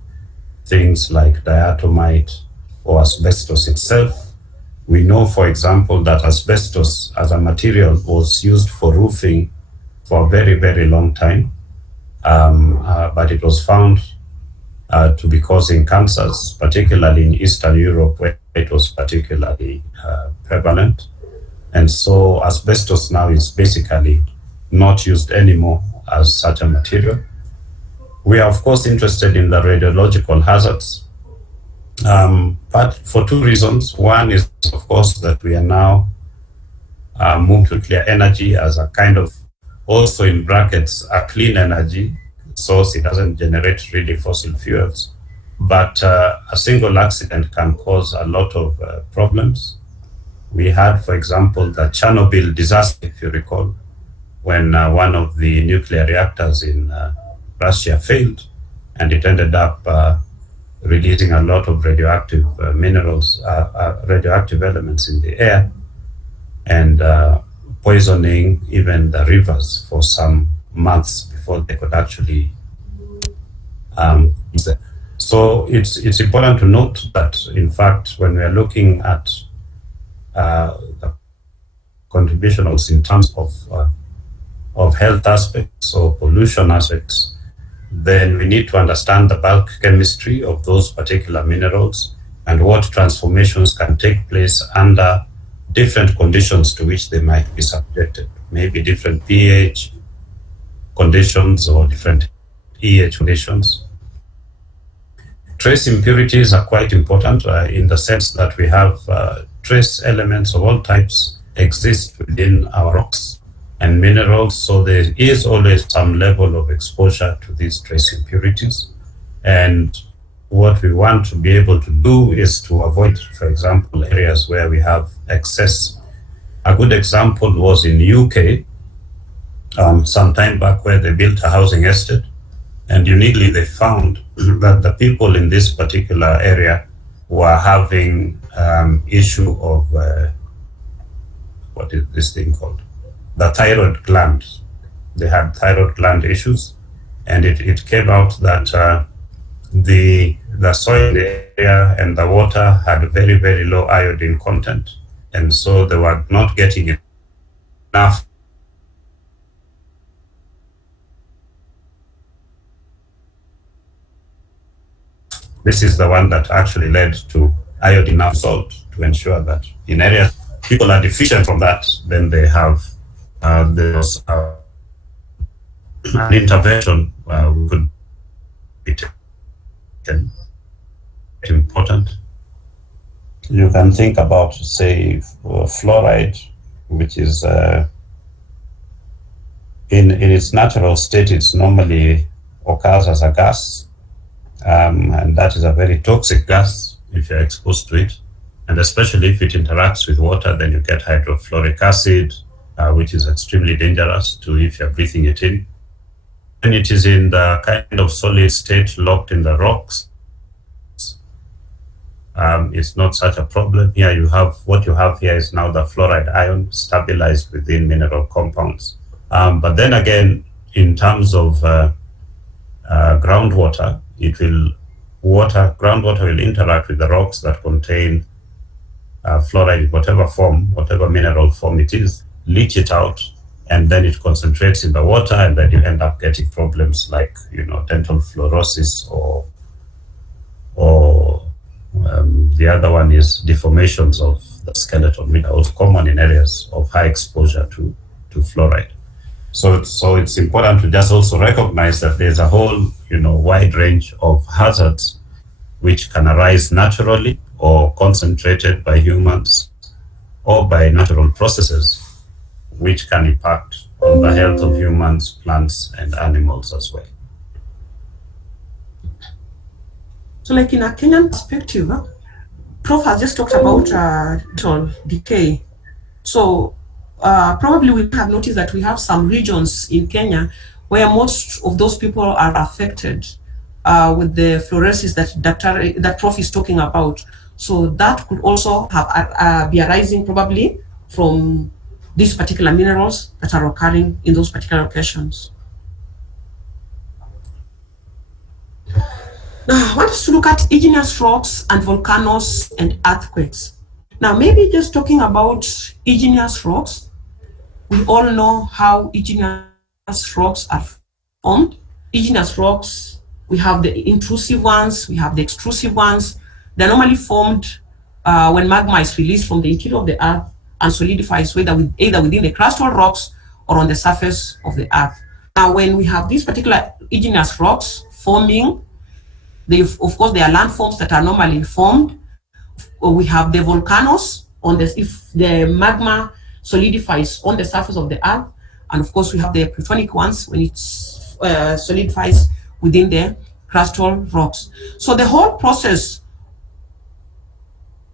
things like diatomite or asbestos itself. We know, for example, that asbestos as a material was used for roofing for a very, very long time. But it was found to be causing cancers, particularly in Eastern Europe, where it was particularly prevalent. And so asbestos now is basically not used anymore as such a material. We are, of course, interested in the radiological hazards, but for two reasons. One is, of course, that we are now moved to nuclear energy as a kind of, also in brackets, a clean energy source. It doesn't generate really fossil fuels, but a single accident can cause a lot of problems. We had, for example, the Chernobyl disaster, if you recall, when one of the nuclear reactors in Russia failed, and it ended up releasing a lot of radioactive minerals, radioactive elements in the air, and poisoning even the rivers for some months before they could actually use them. So it's important to note that, in fact, when we are looking at the contribution in terms of health aspects or pollution aspects, then we need to understand the bulk chemistry of those particular minerals and what transformations can take place under different conditions to which they might be subjected, maybe different pH conditions or different EH conditions. Trace impurities are quite important in the sense that we have trace elements of all types exist within our rocks and minerals, so there is always some level of exposure to these trace impurities. And what we want to be able to do is to avoid, for example, areas where we have excess. A good example was in UK some time back, where they built a housing estate, and uniquely they found that the people in this particular area were having issue of what is this thing called? The thyroid gland. They had thyroid gland issues, and it came out that the soil in the area and the water had very, very low iodine content, and so they were not getting enough This is the one that actually led to iodine salt, to ensure that in areas people are deficient from that, then they have there's an intervention could be taken. Important. You can think about, say, fluoride, which is in its natural state, it's normally occurs as a gas. And that is a very toxic gas if you're exposed to it. And especially if it interacts with water, then you get hydrofluoric acid, which is extremely dangerous to if you're breathing it in. And it is in the kind of solid state locked in the rocks. It's not such a problem. Here you have, what you have here is now the fluoride ion stabilized within mineral compounds. But then again, in terms of groundwater, groundwater will interact with the rocks that contain fluoride in whatever form, whatever mineral form it is, leach it out, and then it concentrates in the water, and then you end up getting problems like, dental fluorosis or the other one is deformations of the skeletal minerals, common in areas of high exposure to fluoride. So it's important to just also recognize that there's a whole, wide range of hazards which can arise naturally or concentrated by humans or by natural processes, which can impact on the health of humans, plants, and animals as well. So like in a Kenyan perspective, Prof has just talked about decay. So probably we have noticed that we have some regions in Kenya where most of those people are affected with the fluorosis that Prof is talking about. So that could also have be arising probably from these particular minerals that are occurring in those particular locations. Now, I want us to look at igneous rocks and volcanoes and earthquakes. Now, maybe just talking about igneous rocks, we all know how igneous rocks are formed. Igneous rocks We have the intrusive ones, we have the extrusive ones. They're normally formed when magma is released from the interior of the earth and solidifies either within the crustal rocks or on the surface of the earth. Now, when we have these particular igneous rocks forming, of course, there are landforms that are normally formed. We have the volcanoes if the magma solidifies on the surface of the earth, and of course we have the plutonic ones when it solidifies within the crustal rocks. So the whole process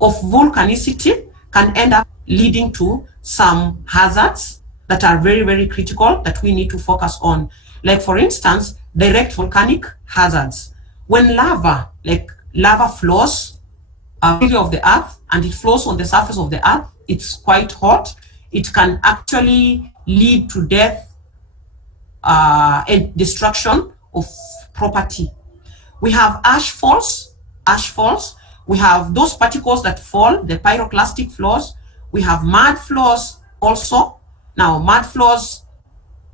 of volcanicity can end up leading to some hazards that are very, very critical that we need to focus on. Like, for instance, direct volcanic hazards. When lava flows of the earth and it flows on the surface of the earth, it's quite hot. It can actually lead to death and destruction of property. We have ash falls. We have those particles that fall, the pyroclastic flows. We have mud flows also. Now, mud flows,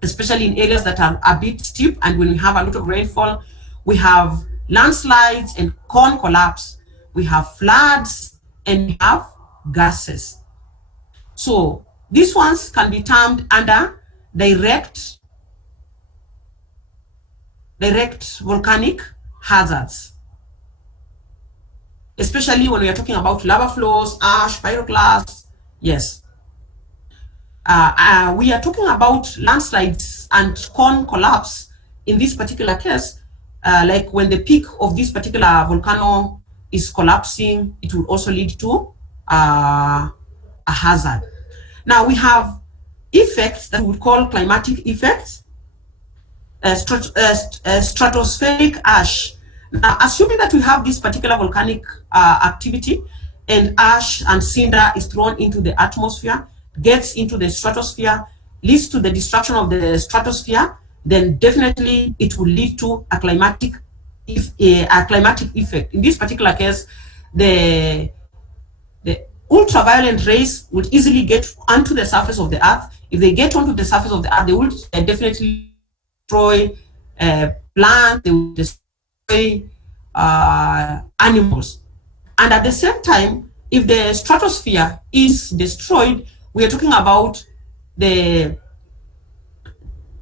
especially in areas that are a bit steep, and when we have a lot of rainfall, we have landslides and cone collapse. We have floods and we have gases. So these ones can be termed under direct volcanic hazards, especially when we are talking about lava flows, ash, pyroclasts. Yes. We are talking about landslides and cone collapse in this particular case, like when the peak of this particular volcano is collapsing, it will also lead to a hazard. Now we have effects that we would call climatic effects, stratospheric ash. Now, assuming that we have this particular volcanic activity and ash and cinder is thrown into the atmosphere, gets into the stratosphere, leads to the destruction of the stratosphere, then definitely it will lead to a climatic effect. In this particular case, the ultraviolet rays would easily get onto the surface of the earth. If they get onto the surface of the earth, they will definitely destroy plants, they will destroy animals. And at the same time, if the stratosphere is destroyed, we are talking about the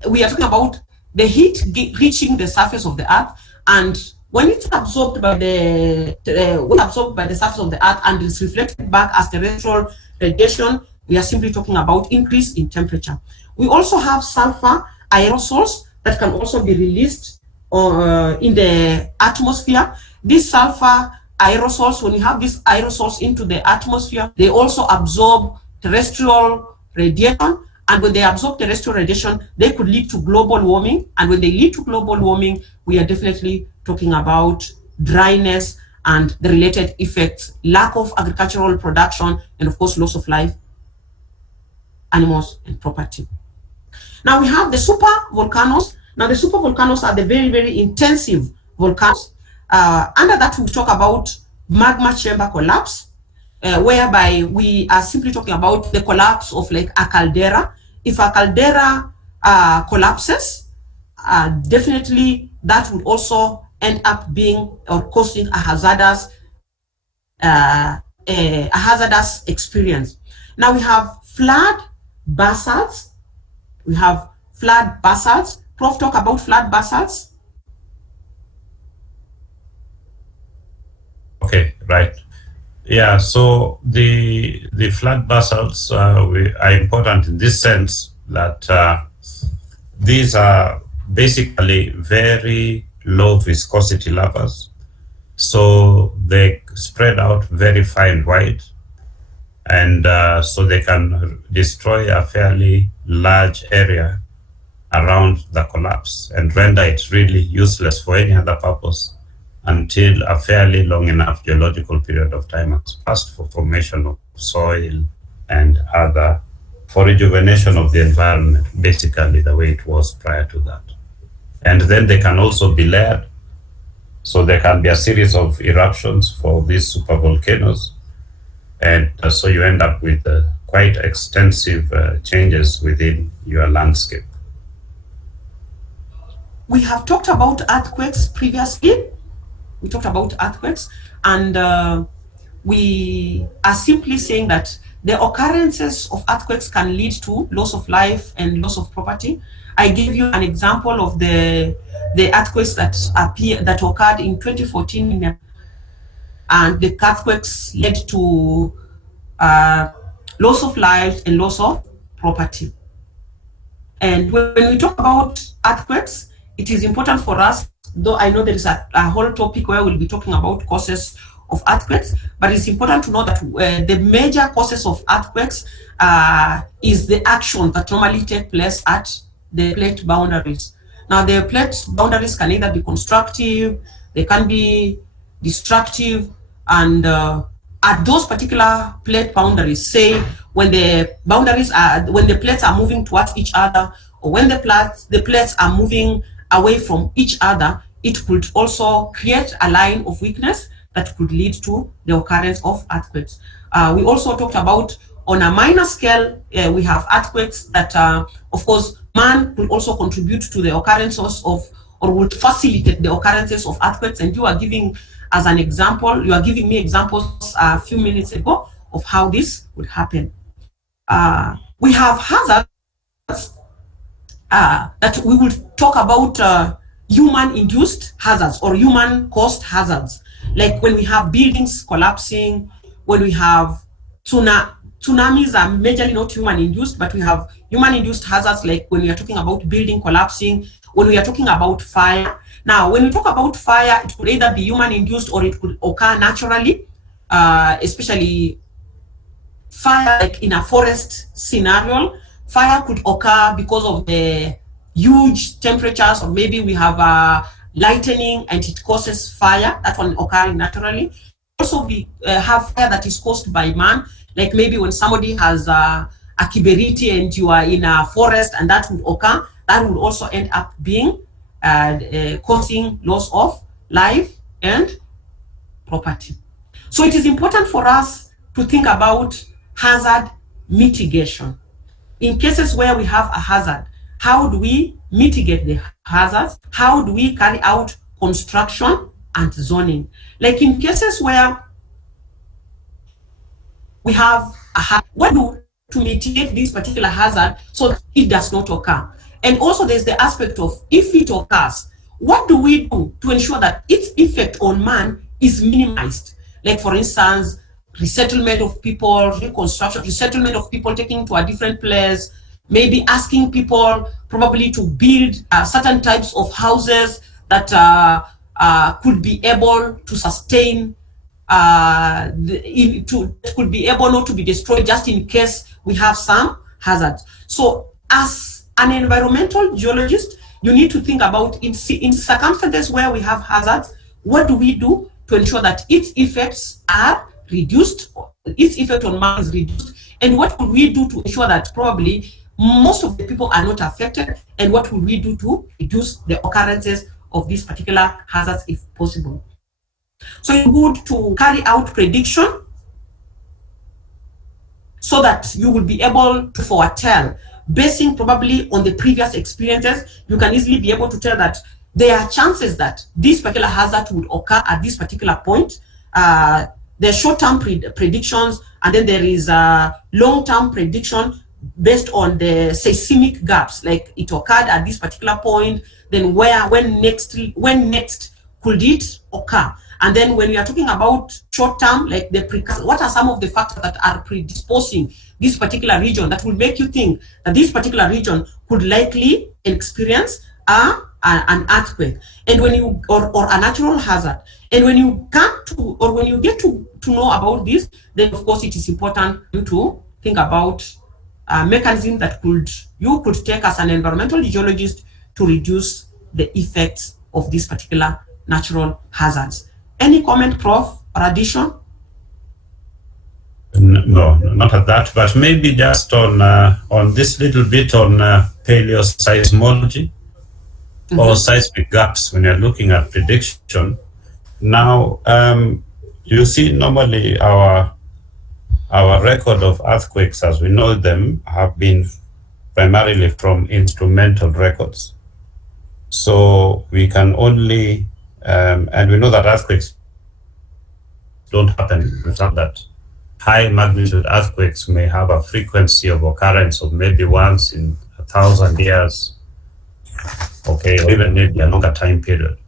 heat reaching the surface of the earth, and when it's absorbed by the surface of the earth and is reflected back as terrestrial radiation, we are simply talking about increase in temperature. We also have sulfur aerosols that can also be released in the atmosphere. These sulfur aerosols, when you have these aerosols into the atmosphere, they also absorb terrestrial radiation, and when they absorb terrestrial radiation, they could lead to global warming. And when they lead to global warming, we are definitely talking about dryness and the related effects, lack of agricultural production, and of course, loss of life, animals, and property. Now we have the supervolcanoes. Now the supervolcanoes are the very, very intensive volcanoes. Under that, we talk about magma chamber collapse, whereby we are simply talking about the collapse of like a caldera. If a caldera collapses, definitely that would also end up being or causing a hazardous experience. Now we have flood basalts. Prof, talk about flood basalts. Okay, right. Yeah, so the flood basalts are important in this sense that these are basically very low viscosity lavas. So they spread out very fine wide, and so they can destroy a fairly large area around the collapse and render it really useless for any other purpose until a fairly long enough geological period of time has passed for formation of soil and for rejuvenation of the environment, basically the way it was prior to that. And then they can also be layered. So there can be a series of eruptions for these supervolcanoes. And so you end up with quite extensive changes within your landscape. We have talked about earthquakes previously. We talked about earthquakes, and we are simply saying that the occurrences of earthquakes can lead to loss of life and loss of property. I gave you an example of the earthquakes that occurred in 2014, and the earthquakes led to loss of lives and loss of property. And when we talk about earthquakes, it is important for us, though I know there is a whole topic where we'll be talking about causes of earthquakes, but it's important to know that the major causes of earthquakes is the action that normally take place at the plate boundaries. Now, the plate boundaries can either be constructive, they can be destructive, and at those particular plate boundaries, say when the plates are moving towards each other, or when the plates are moving away from each other, it could also create a line of weakness that could lead to the occurrence of earthquakes. We also talked about, on a minor scale, we have earthquakes that, of course, man will also contribute to the occurrences of, or will facilitate the occurrences of earthquakes. And you are giving as an example, you are giving me examples a few minutes ago of how this would happen. We have hazards that we will talk about, human-induced hazards or human-caused hazards, like when we have buildings collapsing, when we have tsunamis are majorly not human-induced, but we have human-induced hazards, like when we are talking about building collapsing, when we are talking about fire. Now, when we talk about fire, it could either be human-induced or it could occur naturally, especially fire, like in a forest scenario. Fire could occur because of the huge temperatures, or maybe we have a lightning and it causes fire, that one occurring naturally. Also, we have fire that is caused by man, like maybe when somebody has a kiberiti and you are in a forest and that would occur, that would also end up being causing loss of life and property. So it is important for us to think about hazard mitigation. In cases where we have a hazard, how do we mitigate the hazards? How do we carry out construction and zoning? Like in cases where we have a hazard, what do to mitigate this particular hazard so that it does not occur? And also there's the aspect of, if it occurs, what do we do to ensure that its effect on man is minimized? Like, for instance, resettlement of people, reconstruction, resettlement of people taking to a different place, maybe asking people probably to build certain types of houses that could be able to sustain, could be able not to be destroyed just in case we have some hazards. So as an environmental geologist, you need to think about, in circumstances where we have hazards, what do we do to ensure that its effects are reduced, its effect on man is reduced, and what will we do to ensure that probably most of the people are not affected, and what will we do to reduce the occurrences of these particular hazards if possible. So it's good to carry out prediction so that you will be able to foretell, basing probably on the previous experiences. You can easily be able to tell that there are chances that this particular hazard would occur at this particular point. There are short-term predictions, and then there is a long-term prediction based on the seismic gaps, like it occurred at this particular point, then when next could it occur? And then when we are talking about short-term, like what are some of the factors that are predisposing this particular region that will make you think that this particular region could likely experience an earthquake, and when you or a natural hazard. And when you come to, or when you get to know about this, then of course it is important to think about a mechanism that you could take as an environmental geologist to reduce the effects of these particular natural hazards. Any comment, Prof, or addition? No, not at that, but maybe just on this little bit on paleoseismology or seismic gaps when you're looking at prediction. Now, you see, normally our record of earthquakes as we know them have been primarily from instrumental records. So we can only, and we know that earthquakes don't happen without that. High magnitude earthquakes may have a frequency of occurrence of maybe once in 1,000 years, okay, or even maybe a longer time period.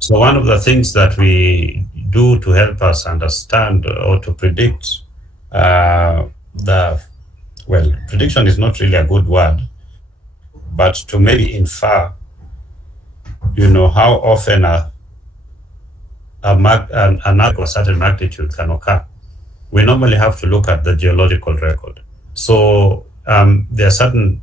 So one of the things that we do to help us understand or to predict prediction is not really a good word, but to maybe infer, how often an earthquake of a certain magnitude can occur. We normally have to look at the geological record. So there are certain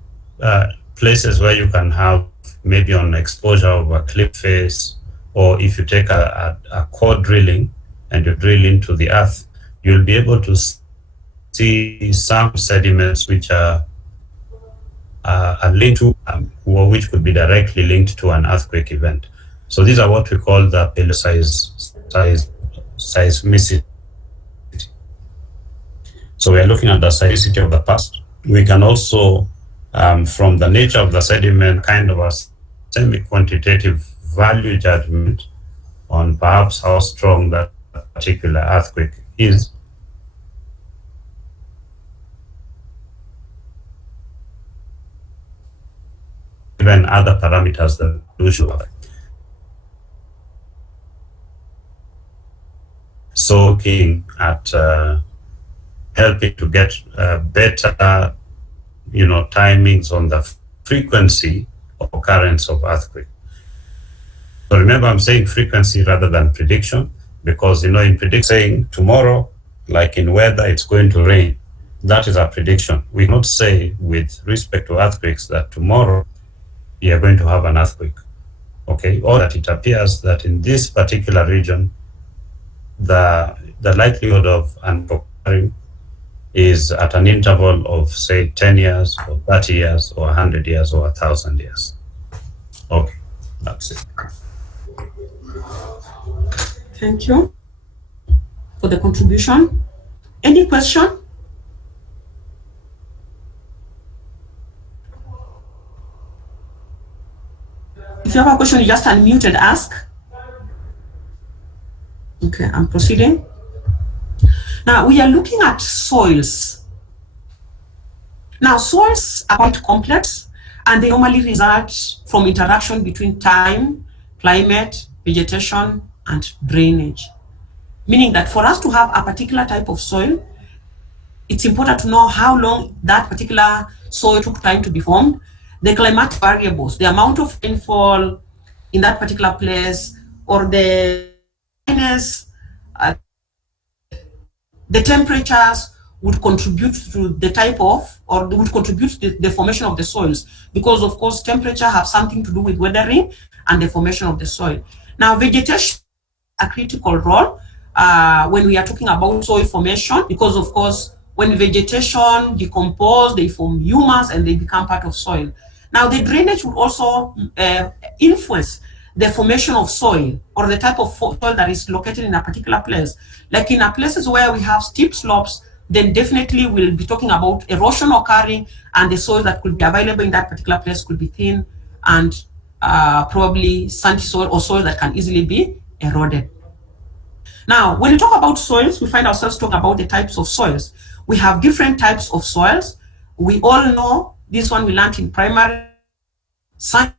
places where you can have maybe on exposure of a cliff face, or if you take a core drilling and you drill into the earth, you'll be able to see some sediments which are linked to, or which could be directly linked to an earthquake event. So these are what we call the seismicity. So we are looking at the seismicity of the past. We can also, from the nature of the sediment, kind of a semi-quantitative value judgment on perhaps how strong that particular earthquake is. Even other parameters that do show up. So looking at helping to get better, timings on the frequency of occurrence of earthquake. So remember, I'm saying frequency rather than prediction, because in prediction, saying tomorrow, like in weather, it's going to rain. That is a prediction. We cannot say with respect to earthquakes that tomorrow we are going to have an earthquake, okay? Or that it appears that in this particular region, the likelihood of an occurring is at an interval of, say, 10 years or 30 years or 100 years or 1,000 years. Okay, that's it. Thank you for the contribution. Any question? If you have a question, you just unmute and ask. Okay, I'm proceeding. Now, we are looking at soils. Now, soils are quite complex, and they normally result from interaction between time, climate, vegetation, and drainage. Meaning that for us to have a particular type of soil, it's important to know how long that particular soil took time to be formed, the climatic variables, the amount of rainfall in that particular place, or the the temperatures would contribute to the type of, or would contribute to the formation of the soils, because of course temperature have something to do with weathering and the formation of the soil. Now, vegetation a critical role when we are talking about soil formation, because of course when vegetation decompose, they form humus and they become part of soil. Now, the drainage will also influence the formation of soil, or the type of soil that is located in a particular place. Like in places where we have steep slopes, then definitely we'll be talking about erosion occurring, and the soil that could be available in that particular place could be thin and probably sandy soil, or soil that can easily be eroded. Now, when we talk about soils, we find ourselves talking about the types of soils. We have different types of soils. We all know this one we learned in primary. Sandy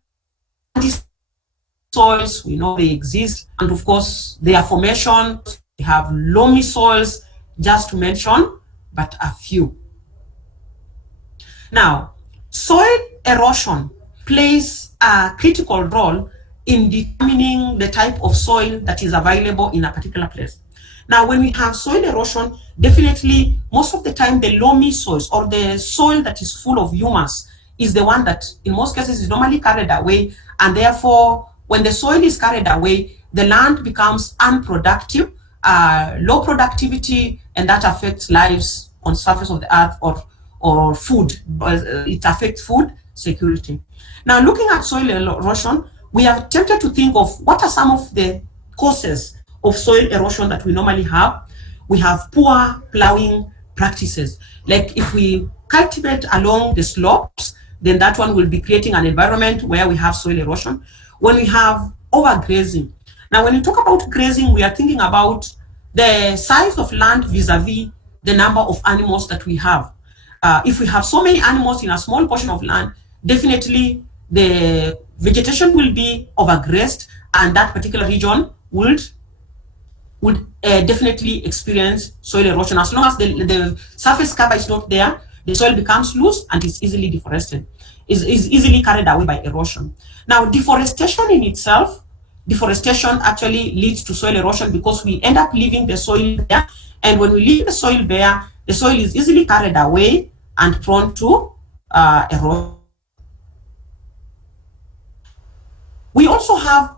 soils, we know they exist, and of course their formation. We have loamy soils, just to mention but a few. Now, soil erosion plays a critical role in determining the type of soil that is available in a particular place. Now, when we have soil erosion, definitely most of the time the loamy soils, or the soil that is full of humus, is the one that in most cases is normally carried away, and therefore when the soil is carried away, the land becomes unproductive, low productivity, and that affects lives on the surface of the earth, or food. It affects food security. Now, looking at soil erosion, we are tempted to think of what are some of the causes of soil erosion that we normally have. We have poor plowing practices. Like if we cultivate along the slopes, then that one will be creating an environment where we have soil erosion. When we have overgrazing, now when you talk about grazing, we are thinking about the size of land vis-a-vis the number of animals that we have. If we have so many animals in a small portion of land, definitely the vegetation will be overgrazed, and that particular region would definitely experience soil erosion. As long as the surface cover is not there, the soil becomes loose and is easily deforested, is easily carried away by erosion. Now, deforestation in itself, deforestation actually leads to soil erosion because we end up leaving the soil bare, and when we leave the soil bare, the soil is easily carried away and prone to erosion. We also have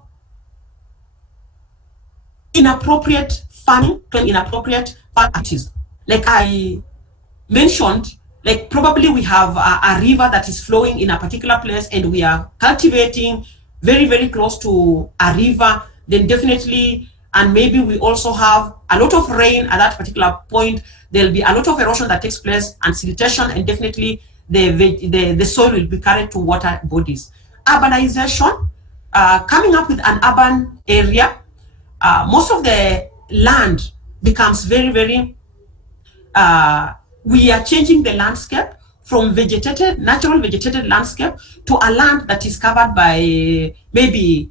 inappropriate farming, inappropriate practices. Like I mentioned, like probably we have a river that is flowing in a particular place and we are cultivating very, very close to a river, then definitely, and maybe we also have a lot of rain at that particular point, there'll be a lot of erosion that takes place and siltation, and definitely the soil will be carried to water bodies. Urbanization, coming up with an urban area, most of the land becomes very, very, we are changing the landscape from vegetated, natural vegetated landscape to a land that is covered by maybe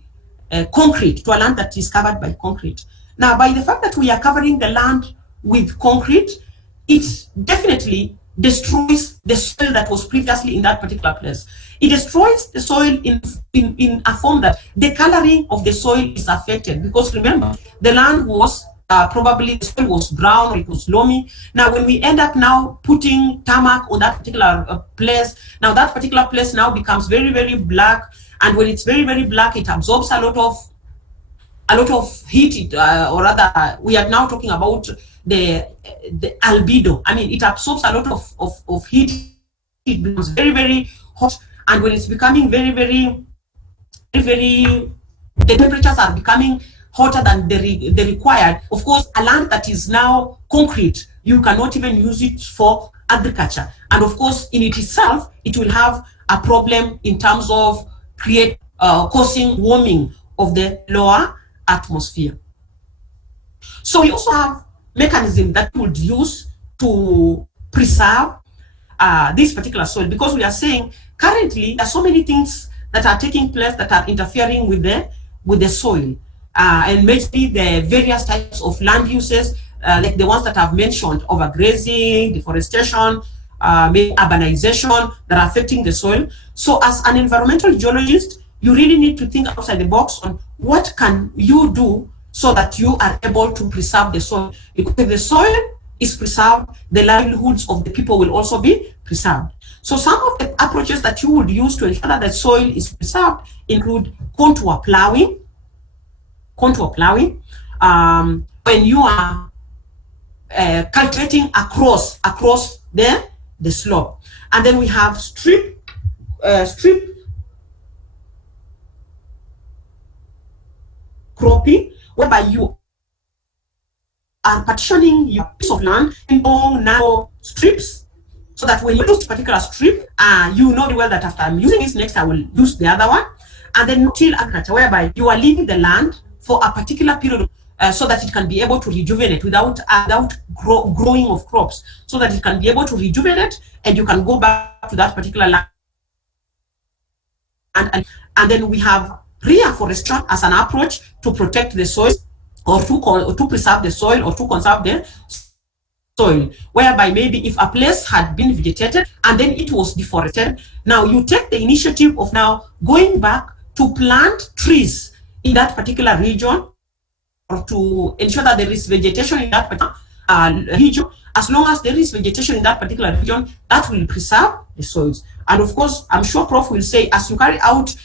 concrete, to a land that is covered by concrete. Now, by the fact that we are covering the land with concrete, it definitely destroys the soil that was previously in that particular place. It destroys the soil in a form that the coloring of the soil is affected, because remember, the land was probably the soil was brown or it was loamy. Now, when we end up now putting tarmac on that particular place, now that particular place now becomes very, very black. And when it's very, very black, it absorbs a lot of heat, or rather, we are now talking about the albedo. I mean, it absorbs a lot of heat. It becomes very, very hot. And when it's becoming very, very, very, the temperatures are becoming hotter than the required. Of course, a land that is now concrete, you cannot even use it for agriculture. And of course, in it itself, it will have a problem in terms of causing warming of the lower atmosphere. So we also have mechanisms that we would use to preserve this particular soil, because we are saying currently there are so many things that are taking place that are interfering with the soil, and maybe the various types of land uses, like the ones that I've mentioned: overgrazing, deforestation, maybe urbanization, that are affecting the soil. So as an environmental geologist, you really need to think outside the box on what can you do so that you are able to preserve the soil. Because if the soil is preserved, the livelihoods of the people will also be preserved. So some of the approaches that you would use to ensure that the soil is preserved include contour plowing. When you are cultivating across the slope. And then we have strip cropping, whereby you are partitioning your piece of land in long, narrow strips, so that when you use a particular strip, you know well that after I'm using this, next I will use the other one. And then till agriculture, whereby you are leaving the land for a particular period, so that it can be able to rejuvenate without growing of crops, so that it can be able to rejuvenate, and you can go back to that particular land. And then we have reforestation as an approach to protect the soil, or to preserve the soil, or to conserve the soil, whereby maybe if a place had been vegetated and then it was deforested, now you take the initiative of now going back to plant trees in that particular region, or to ensure that there is vegetation in that particular region. As long as there is vegetation in that particular region, that will preserve the soils. And of course, I'm sure Prof will say, as you carry out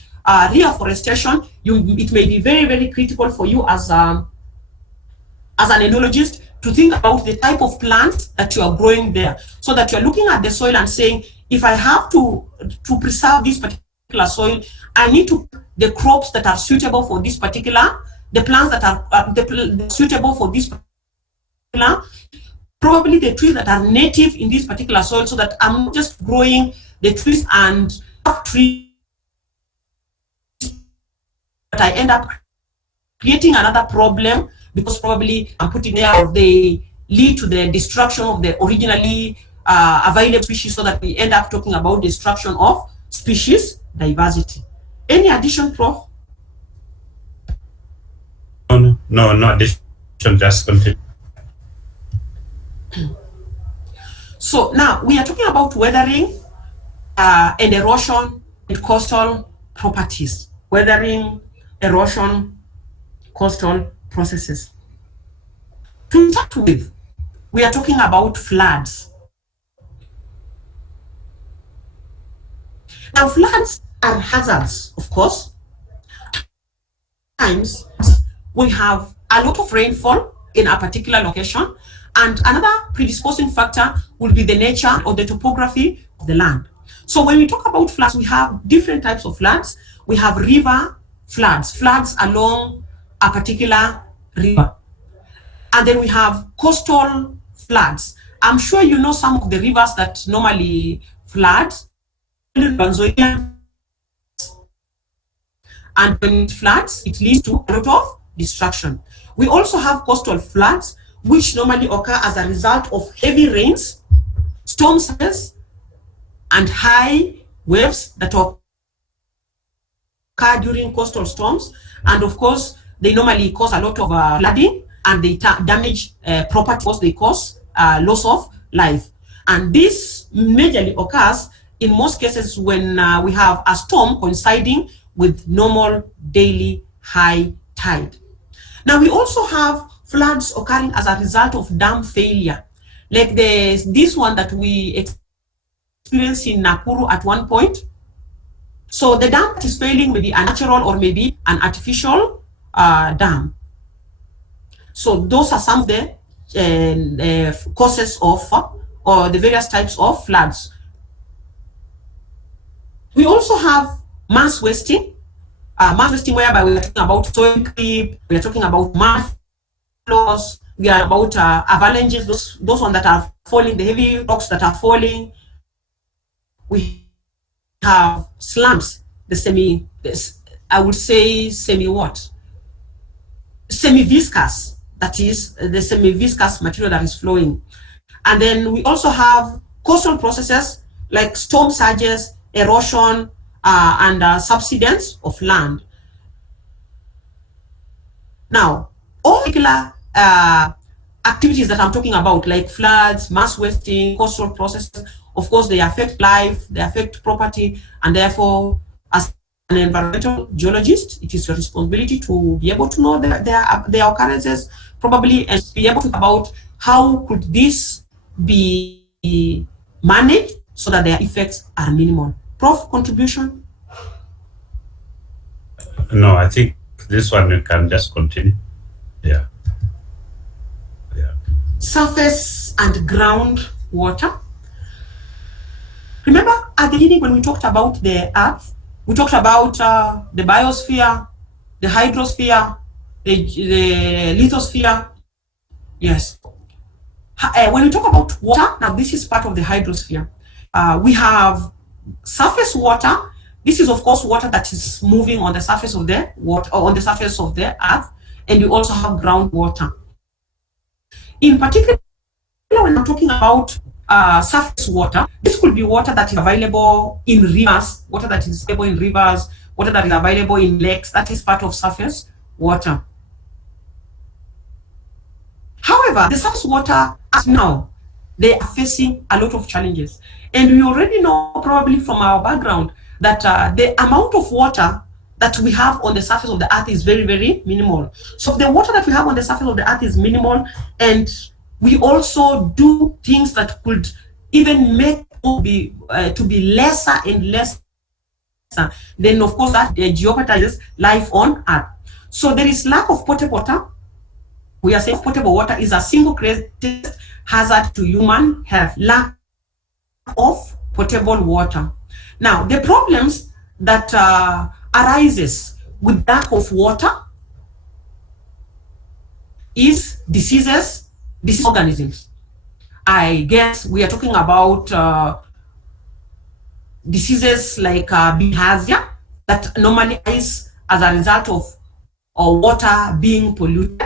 reforestation, it may be very, very critical for you as an enologist to think about the type of plants that you are growing there, so that you're looking at the soil and saying, if I have to preserve this particular soil, I need to the crops that are suitable for this particular, the plants that are suitable for this particular, probably the trees that are native in this particular soil, so that I'm not just growing the trees and have trees, but I end up creating another problem because probably I'm putting there or they lead to the destruction of the originally available species, so that we end up talking about destruction of species diversity. Any addition, Prof? No addition, just continue. So now we are talking about weathering and erosion and coastal properties. Weathering, erosion, coastal processes. To start with, we are talking about floods. Now, floods are hazards, of course. Times we have a lot of rainfall in a particular location, and another predisposing factor will be the nature or the topography of the land. So when we talk about floods, we have different types of floods. We have river floods, floods along a particular river. And then we have coastal floods. I'm sure you know some of the rivers that normally flood. And when it floods, it leads to a lot of destruction. We also have coastal floods, which normally occur as a result of heavy rains, storm surges, and high waves that occur during coastal storms. And of course, they normally cause a lot of flooding, and they damage property, they cause loss of life. And this majorly occurs in most cases when we have a storm coinciding with normal daily high tide. Now, we also have floods occurring as a result of dam failure, like this one that we experienced in Nakuru at one point. So the dam that is failing may be a natural or maybe an artificial dam. So those are some of the causes of or the various types of floods. We also have mass wasting whereby we are talking about soil creep, we are talking about mud flows, we are about avalanches, those ones that are falling, the heavy rocks that are falling. We have slumps, I would say semi-viscous, that is the semi-viscous material that is flowing. And then we also have coastal processes like storm surges, erosion, and subsidence of land. Now, all particular activities that I'm talking about, like floods, mass wasting, coastal processes, of course, they affect life, they affect property, and therefore, as an environmental geologist, it is your responsibility to be able to know their occurrences, probably, and be able to think about how could this be managed so that their effects are minimal. Prof, contribution? No, I think this one you can just continue. Yeah. Surface and ground water. Remember at the beginning when we talked about the Earth, we talked about the biosphere, the hydrosphere, the lithosphere. Yes. When we talk about water, now this is part of the hydrosphere. We have surface water. This is, of course, water that is moving on the surface of the water, or on the surface of the Earth, and we also have groundwater. In particular, when I'm talking about surface water, this could be water that is available in rivers, water that is available in rivers, water that is available in lakes. That is part of surface water. However, the surface water, as now, they are facing a lot of challenges. And we already know, probably from our background, that the amount of water that we have on the surface of the Earth is very, very minimal. So the water that we have on the surface of the Earth is minimal, and we also do things that could even make it to be lesser and lesser. Then, of course, that jeopardizes life on Earth. So there is lack of potable water. We are saying potable water is a single greatest hazard to human health, lack of potable water. Now, the problems that arises with lack of water is disease organisms. I guess we are talking about diseases like bilharzia that normally arise as a result of water being polluted.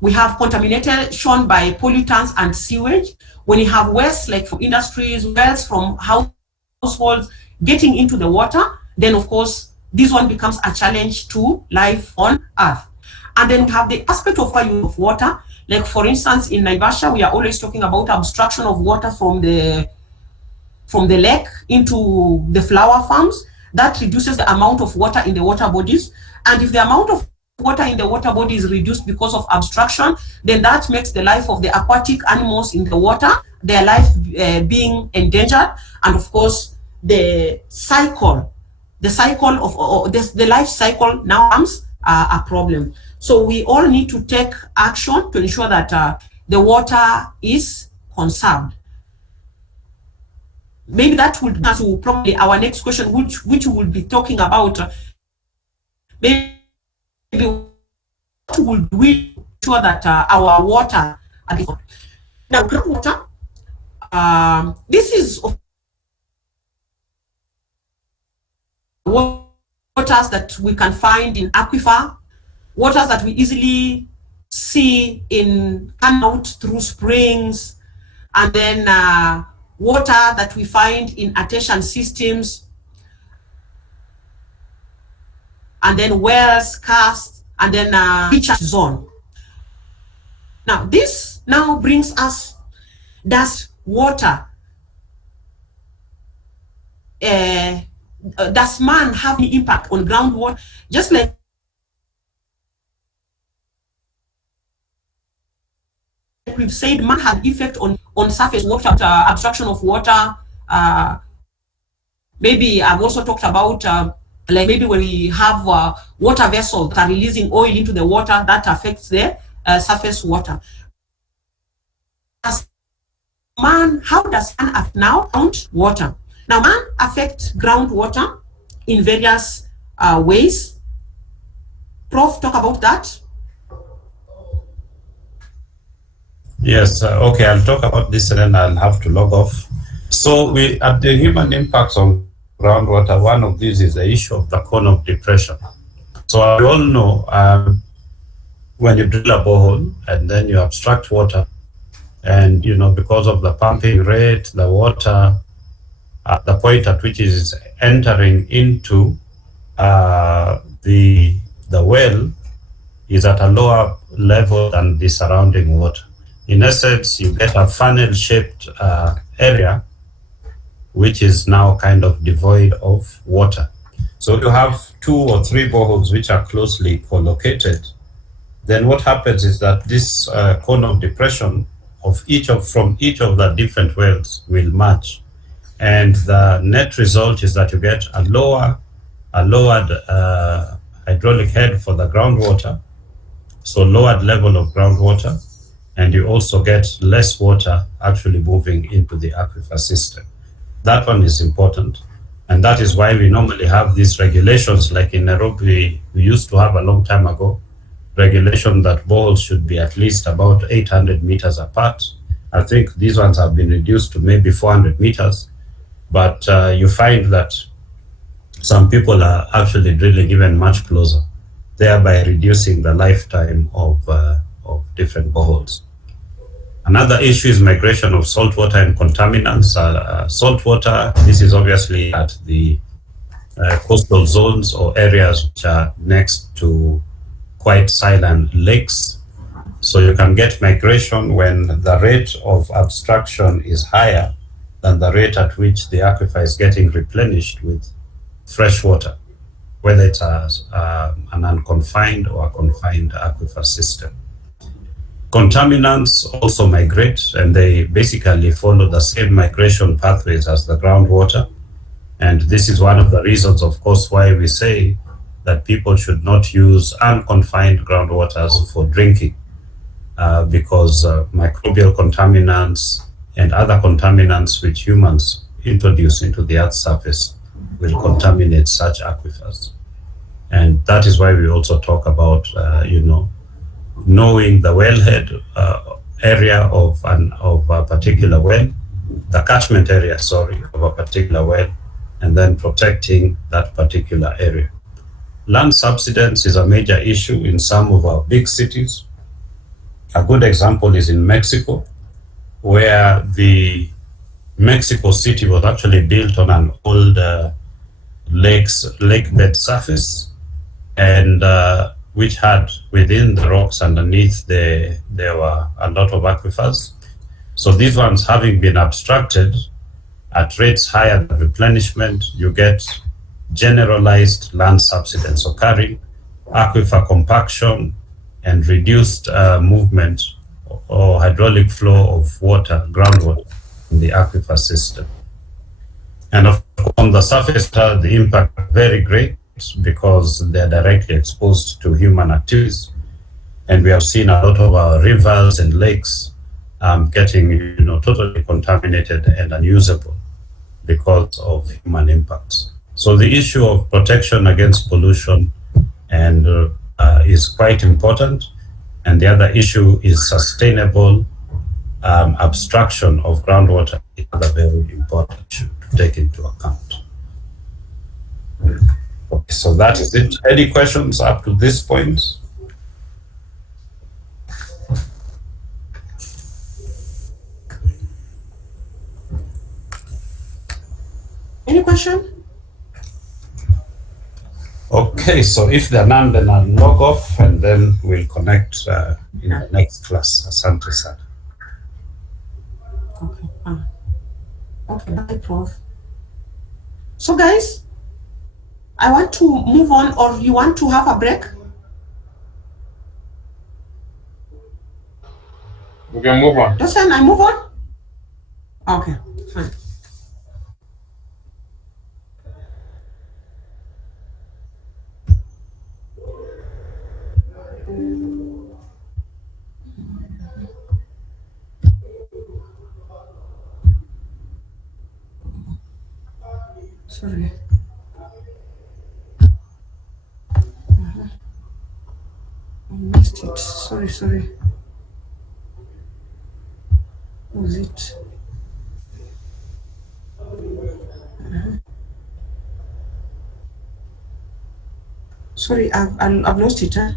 We have contamination by pollutants and sewage. When you have waste like from industries, wells from households getting into the water, then of course this one becomes a challenge to life on Earth. And then we have the aspect of value of water. Like for instance, in Naivasha, we are always talking about abstraction of water from the lake into the flower farms. That reduces the amount of water in the water bodies. And if the amount of water in the water body is reduced because of abstraction, then that makes the life of the aquatic animals in the water, their life being endangered. And of course, the life cycle now becomes a problem. So we all need to take action to ensure that the water is conserved. Maybe that would be to probably our next question, which we will be talking about. Maybe what would we ensure that our water now groundwater. This is waters that we can find in aquifer, waters that we easily see in come out through springs, and then water that we find in artesian systems, and then wells, karst, and then recharge zone. Now this now brings us, does water, does man have any impact on groundwater? Just like we've said, man has effect on surface water, abstraction of water. Maybe I've also talked about like maybe when we have water vessels that are releasing oil into the water, that affects the surface water. How does man affect now groundwater? Now man affects groundwater in various ways. Prof, talk about that. Yes, okay, I'll talk about this and then I'll have to log off. So we, at the human impacts on groundwater, one of these is the issue of the cone of depression. So we all know when you drill a borehole and then you abstract water, and because of the pumping rate, the water at the point at which it is entering into the well is at a lower level than the surrounding water. In essence, you get a funnel-shaped area which is now kind of devoid of water. So you have 2 or 3 boreholes which are closely co-located. Then what happens is that this cone of depression from each of the different wells will merge, and the net result is that you get a lowered hydraulic head for the groundwater, so lowered level of groundwater, and you also get less water actually moving into the aquifer system. That one is important, and that is why we normally have these regulations, like in Nairobi we used to have a long time ago, regulation that boreholes should be at least about 800 meters apart. I think these ones have been reduced to maybe 400 meters, but you find that some people are actually drilling even much closer, thereby reducing the lifetime of different boreholes. Another issue is migration of saltwater and contaminants. Saltwater, this is obviously at the coastal zones or areas which are next to quite silent lakes. So you can get migration when the rate of abstraction is higher than the rate at which the aquifer is getting replenished with fresh water, whether it's an unconfined or a confined aquifer system. Contaminants also migrate, and they basically follow the same migration pathways as the groundwater. And this is one of the reasons, of course, why we say that people should not use unconfined groundwaters for drinking, because microbial contaminants and other contaminants which humans introduce into the Earth's surface will contaminate such aquifers. And that is why we also talk about, knowing the wellhead area of a particular well, the catchment area, of a particular well, and then protecting that particular area. Land subsidence is a major issue in some of our big cities. A good example is in Mexico, where the Mexico City was actually built on an old lake bed surface, and which had within the rocks underneath there were a lot of aquifers. So these ones having been abstracted at rates higher than replenishment, you get generalized land subsidence occurring, aquifer compaction, and reduced movement or hydraulic flow of water, groundwater, in the aquifer system. And of course, on the surface, the impact is very great because they're directly exposed to human activities. And we have seen a lot of our rivers and lakes getting totally contaminated and unusable because of human impacts. So the issue of protection against pollution and is quite important. And the other issue is sustainable abstraction of groundwater is another very important issue to take into account. Okay, so that is it. Any questions up to this point? Any question? Okay, so if there are none, then I'll log off and then we'll connect in the next class. Asante sana. Okay. Okay, bye, Prof. So guys, I want to move on, or you want to have a break? We can move on. Doesn't I move on? Okay, fine. Sorry. I missed it. Sorry. Was it? Sorry, I've lost it. Huh?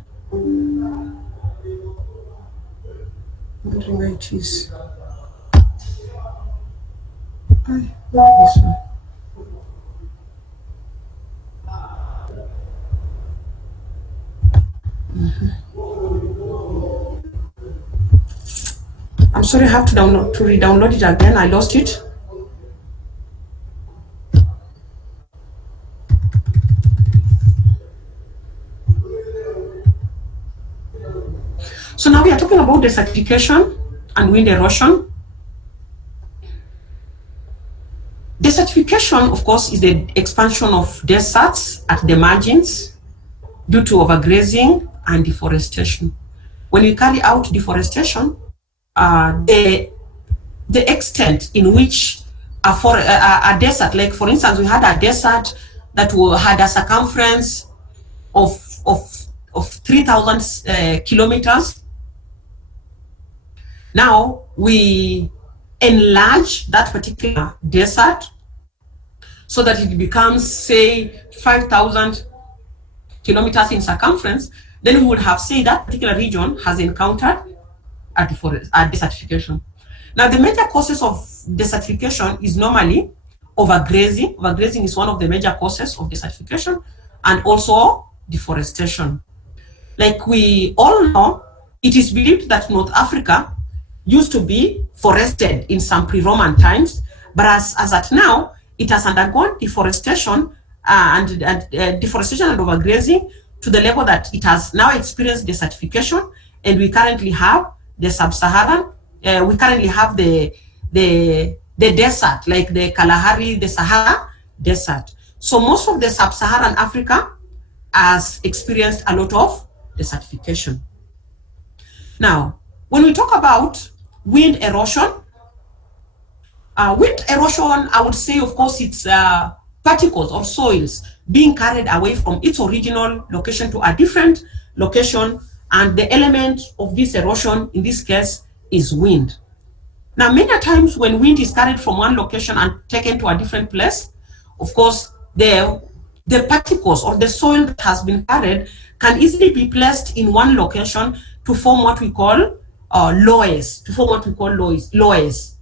Wondering where it is. This one. I'm sorry, I have to re-download it again. I lost it. So now we are talking about desertification and wind erosion. Desertification, of course, is the expansion of deserts at the margins due to overgrazing and deforestation. When we carry out deforestation, the extent in which a desert, like for instance, we had a desert that had a circumference of 3,000 kilometers. Now we enlarge that particular desert so that it becomes, say, 5,000 kilometers in circumference. Then we would have said that particular region has encountered a desertification. Now, the major causes of desertification is normally overgrazing. Overgrazing is one of the major causes of desertification, and also deforestation. Like we all know, it is believed that North Africa used to be forested in some pre-Roman times, but as at now, it has undergone deforestation and deforestation and overgrazing to the level that it has now experienced desertification, and we currently have the sub-Saharan. We currently have the desert, like the Kalahari, the Sahara Desert. So most of the sub-Saharan Africa has experienced a lot of desertification. Now, when we talk about wind erosion, I would say, of course, it's particles or soils being carried away from its original location to a different location, and the element of this erosion, in this case, is wind. Now, many times when wind is carried from one location and taken to a different place, of course, the particles or the soil that has been carried can easily be placed in one location to form what we call loess, loess.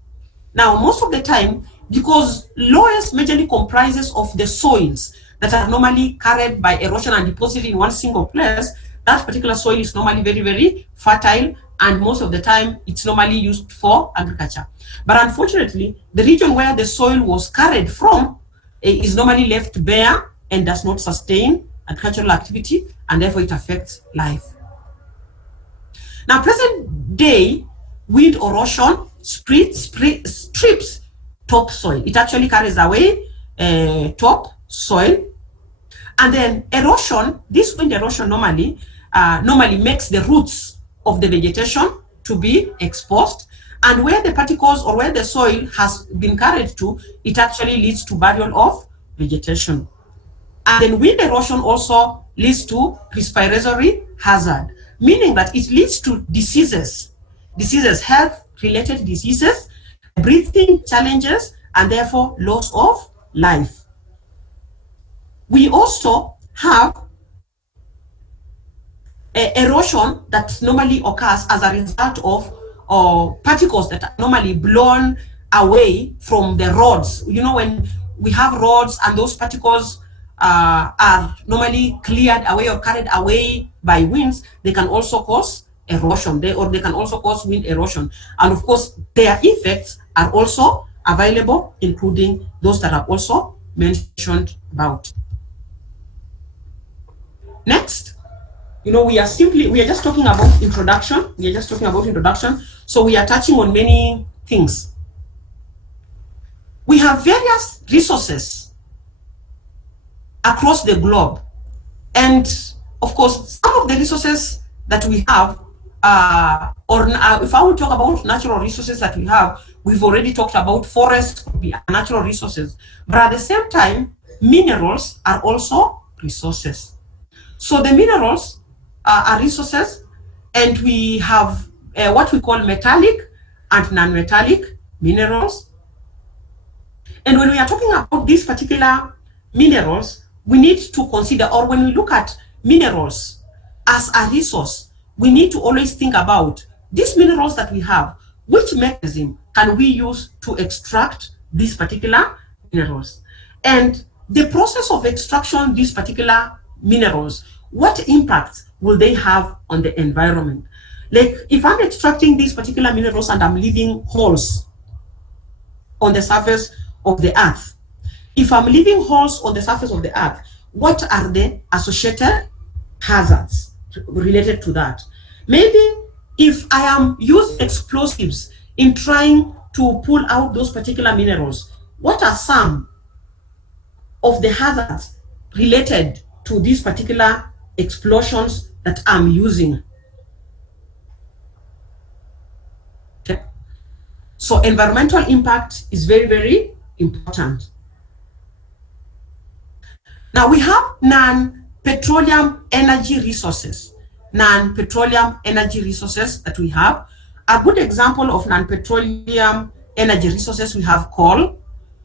Now, most of the time, because loess majorly comprises of the soils that are normally carried by erosion and deposited in one single place, that particular soil is normally very, very fertile, and most of the time it's normally used for agriculture. But unfortunately, the region where the soil was carried from is normally left bare and does not sustain agricultural activity, and therefore it affects life. Now, present day, wind erosion strips topsoil. It actually carries away topsoil. And then erosion, this wind erosion normally makes the roots of the vegetation to be exposed. And where the particles or where the soil has been carried to, it actually leads to burial of vegetation. And then wind erosion also leads to respiratory hazard, meaning that it leads to diseases, health-related diseases, breathing challenges, and therefore loss of life. We also have erosion that normally occurs as a result of particles that are normally blown away from the roads. You know, when we have roads and those particles are normally cleared away or carried away by winds, they can also cause erosion, they can also cause wind erosion. And of course, their effects are also available, including those that I've also mentioned about. Next, you know, we are just talking about introduction. So we are touching on many things. We have various resources across the globe. And of course, some of the resources that we have, if I will talk about natural resources that we have, we've already talked about forests, natural resources. But at the same time, minerals are also resources. So the minerals are resources, and we have what we call metallic and non-metallic minerals. And when we are talking about these particular minerals, we need to consider, or when we look at minerals as a resource, we need to always think about these minerals that we have, which mechanism can we use to extract these particular minerals? And the process of extraction these particular minerals, what impact will they have on the environment? Like if I'm extracting these particular minerals and I'm leaving holes on the surface of the earth, if I'm leaving holes on the surface of the earth, what are the associated hazards related to that? Maybe if I am using explosives in trying to pull out those particular minerals, what are some of the hazards related to these particular explosions that I'm using? Okay. So environmental impact is very, very important. Now we have non-petroleum energy resources. Non-petroleum energy resources that we have. A good example of non-petroleum energy resources, we have coal,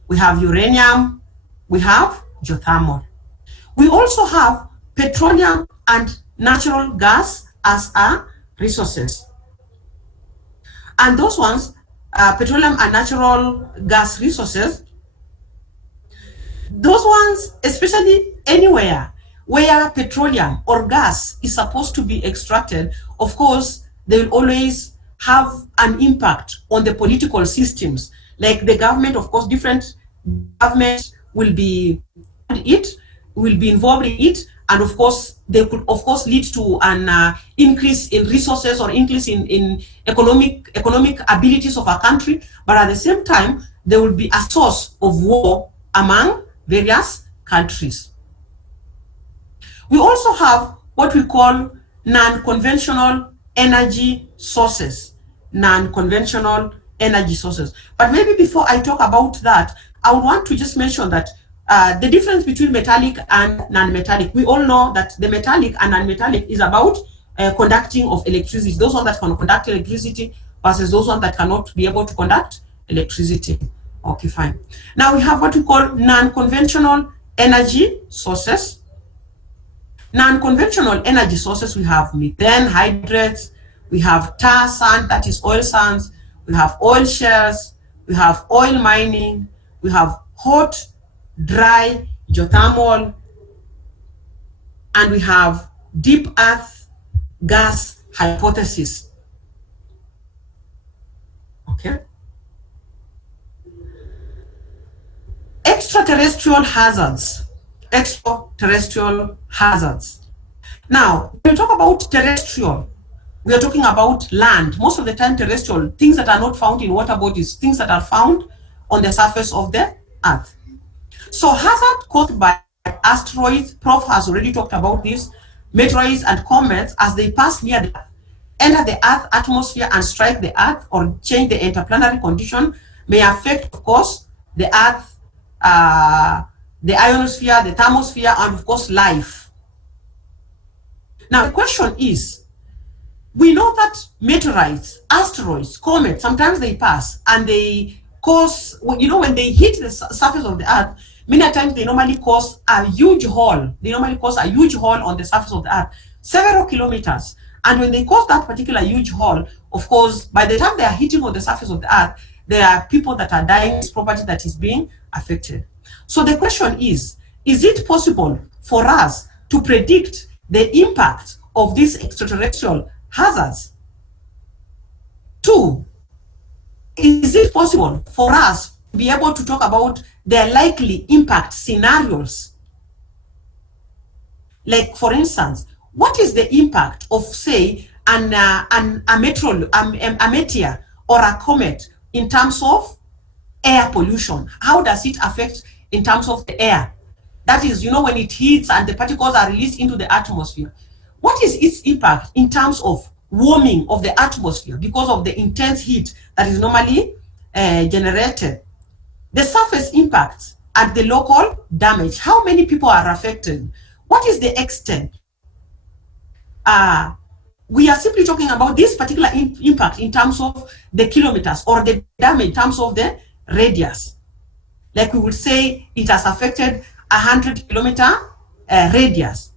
we have uranium, we have geothermal. We also have petroleum and natural gas as our resources. And those ones, petroleum and natural gas resources, those ones, especially anywhere where petroleum or gas is supposed to be extracted, of course, they will always have an impact on the political systems. Like the government, of course, different governments will be involved in it, and of course, they could, of course, lead to an increase in resources or increase in economic abilities of a country. But at the same time, there will be a source of war among various countries. We also have what we call non-conventional energy sources. Non-conventional energy sources. But maybe before I talk about that, I would want to just mention that the difference between metallic and non-metallic. We all know that the metallic and non-metallic is about conducting of electricity. Those ones that can conduct electricity versus those ones that cannot be able to conduct electricity. Okay, fine. Now we have what we call non-conventional energy sources. Non-conventional energy sources, we have methane hydrates, we have tar sand, that is oil sands, we have oil shales, we have oil mining, we have hot, dry, geothermal, and we have deep earth gas hypothesis. Okay. Extraterrestrial hazards. Extraterrestrial hazards. Now, when we talk about terrestrial, we are talking about land. Most of the time, terrestrial, things that are not found in water bodies, things that are found on the surface of the earth. So hazard caused by asteroids, Prof has already talked about this, meteoroids and comets, as they pass near the earth, enter the earth atmosphere and strike the earth or change the interplanetary condition, may affect, of course, the earth, the ionosphere, the thermosphere, and of course, life. Now, the question is, we know that meteorites, asteroids, comets, sometimes they pass and they cause, you know, when they hit the surface of the earth, many times they normally cause a huge hole. They normally cause a huge hole on the surface of the earth, several kilometers. And when they cause that particular huge hole, of course, by the time they are hitting on the surface of the earth, there are people that are dying, this property that is being affected. So the question is it possible for us to predict the impact of these extraterrestrial hazards? 2, is it possible for us to be able to talk about their likely impact scenarios? Like, for instance, what is the impact of, say, a meteor or a comet in terms of air pollution? How does it affect in terms of the air? That is, you know, when it hits and the particles are released into the atmosphere. What is its impact in terms of warming of the atmosphere because of the intense heat that is normally generated? The surface impact and the local damage. How many people are affected? What is the extent? We are simply talking about this particular impact in terms of the kilometers, or the damage in terms of the radius. Like we would say it has affected 100-kilometer radius.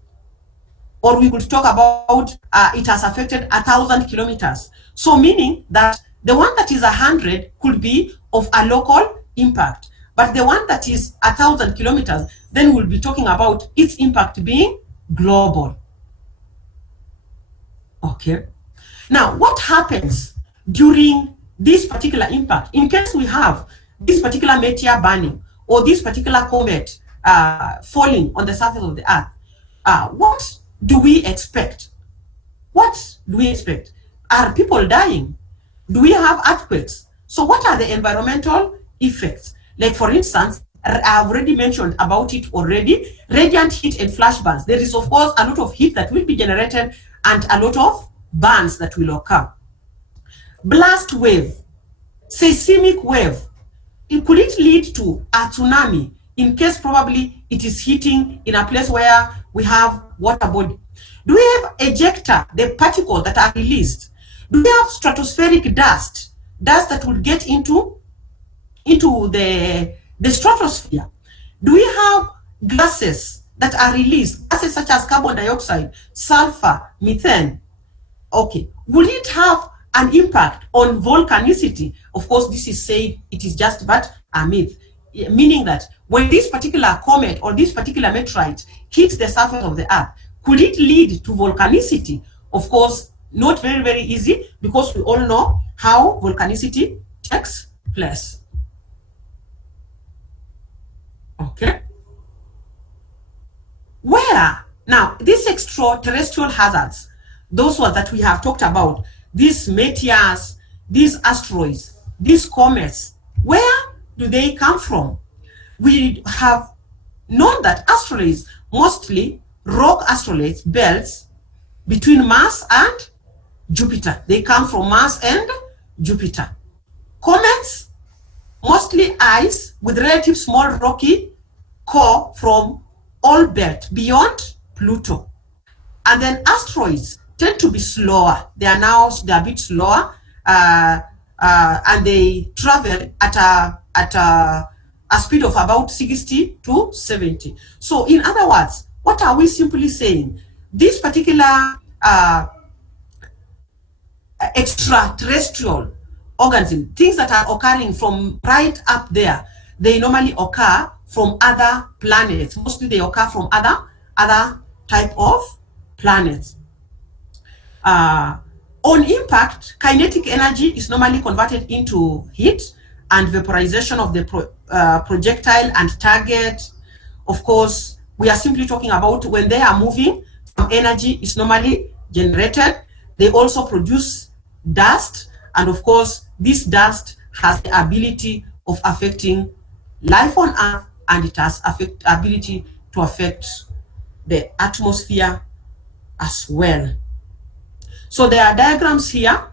Or we could talk about it has affected 1,000 kilometers. So meaning that the one that is 100 could be of a local impact, but the one that is 1,000 kilometers, then we'll be talking about its impact being global. Okay. Now, what happens during this particular impact in case we have this particular meteor burning or this particular comet falling on the surface of the earth? What do we expect? What do we expect? Are people dying? Do we have earthquakes? So what are the environmental effects? Like, for instance, I've already mentioned about it already, radiant heat and flash burns. There is, of course, a lot of heat that will be generated and a lot of burns that will occur. Blast wave, seismic wave, could it lead to a tsunami in case probably it is hitting in a place where we have water body? Do we have ejecta, the particles that are released? Do we have stratospheric dust that will get into the stratosphere? Do we have gases that are released, gases such as carbon dioxide, sulfur, methane? Okay, will it have an impact on volcanicity? Of course, this is saying it is just but a myth, meaning that when this particular comet or this particular meteorite hits the surface of the earth, could it lead to volcanicity? Of course, not very, very easy, because we all know how volcanicity takes place. Okay. Where now these extraterrestrial hazards, those ones that we have talked about, these meteors, these asteroids, these comets, where do they come from? We have known that asteroids, mostly rock asteroids belts between Mars and Jupiter. They come from Mars and Jupiter. Comets, mostly ice with relative small rocky core from Oort belt beyond Pluto. And then asteroids tend to be slower. They're a bit slower, and they travel at at a speed of about 60 to 70. So in other words, what are we simply saying? This particular extraterrestrial organism, things that are occurring from right up there, they normally occur from other planets. Mostly they occur from other type of planets. On impact, kinetic energy is normally converted into heat and vaporization of the projectile and target. Of course, we are simply talking about when they are moving, some energy is normally generated. They also produce dust, and of course, this dust has the ability of affecting life on Earth, and it has ability to affect the atmosphere as well. So there are diagrams here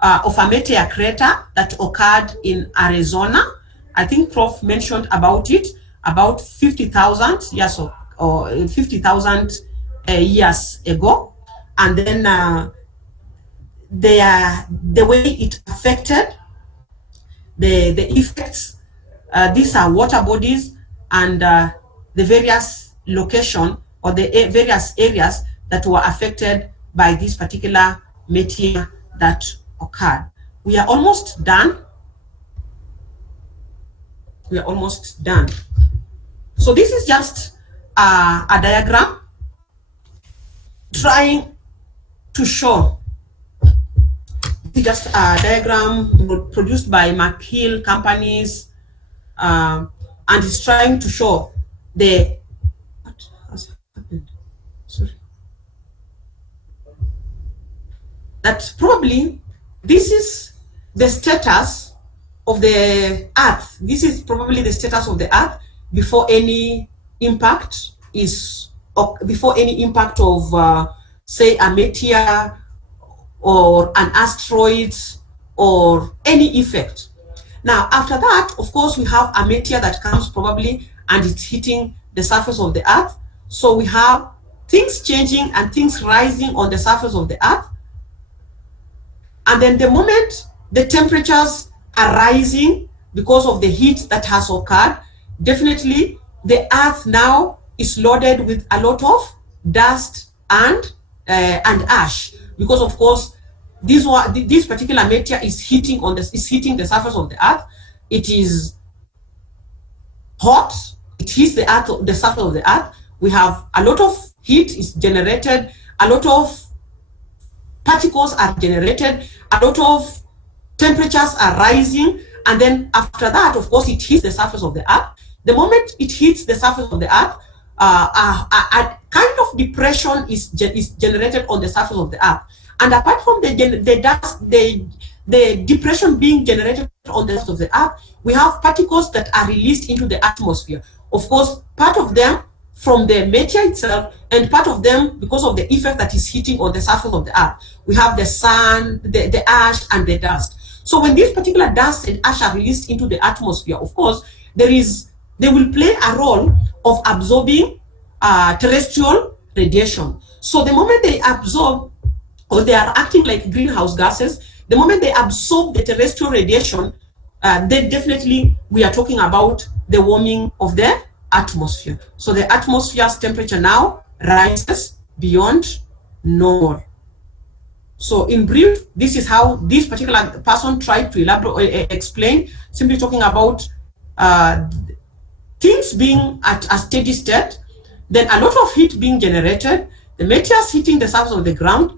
of a meteor crater that occurred in Arizona. I think Prof mentioned about it, about 50,000 years or 50,000 years ago. And then the way it affected the effects, these are water bodies and the various location or the various areas that were affected by this particular meteor that occurred. We are almost done. We are almost done. So this is just a diagram trying to show, just a diagram produced by McHill companies, and it's trying to show the, what has happened? Sorry. That probably this is the status of the Earth. This is probably the status of the Earth before any impact is, before any impact of, say, a meteor or an asteroid or any effect. Now, after that, of course, we have a meteor that comes probably and it's hitting the surface of the Earth. So we have things changing and things rising on the surface of the Earth. And then the moment the temperatures are rising because of the heat that has occurred, definitely the Earth now is loaded with a lot of dust and ash, because of course this particular meteor is hitting the surface of the Earth. It is hot. It hits the surface of the Earth. We have a lot of heat is generated. A lot of particles are generated, a lot of temperatures are rising, and then after that, of course, it hits the surface of the Earth. The moment it hits the surface of the Earth, a kind of depression is generated on the surface of the Earth. And apart from the dust, the depression being generated on the surface of the Earth, we have particles that are released into the atmosphere. Of course, part of them from the meteor itself, and part of them because of the effect that is hitting on the surface of the Earth. We have the sun, the ash, and the dust. So when these particular dust and ash are released into the atmosphere, of course, they will play a role of absorbing terrestrial radiation. So the moment they absorb, or they are acting like greenhouse gases, the moment they absorb the terrestrial radiation, then definitely we are talking about the warming of the atmosphere. So the atmosphere's temperature now rises beyond normal. So in brief, this is how this particular person tried to elaborate, explain, simply talking about things being at a steady state, then a lot of heat being generated, the meteors hitting the surface of the ground,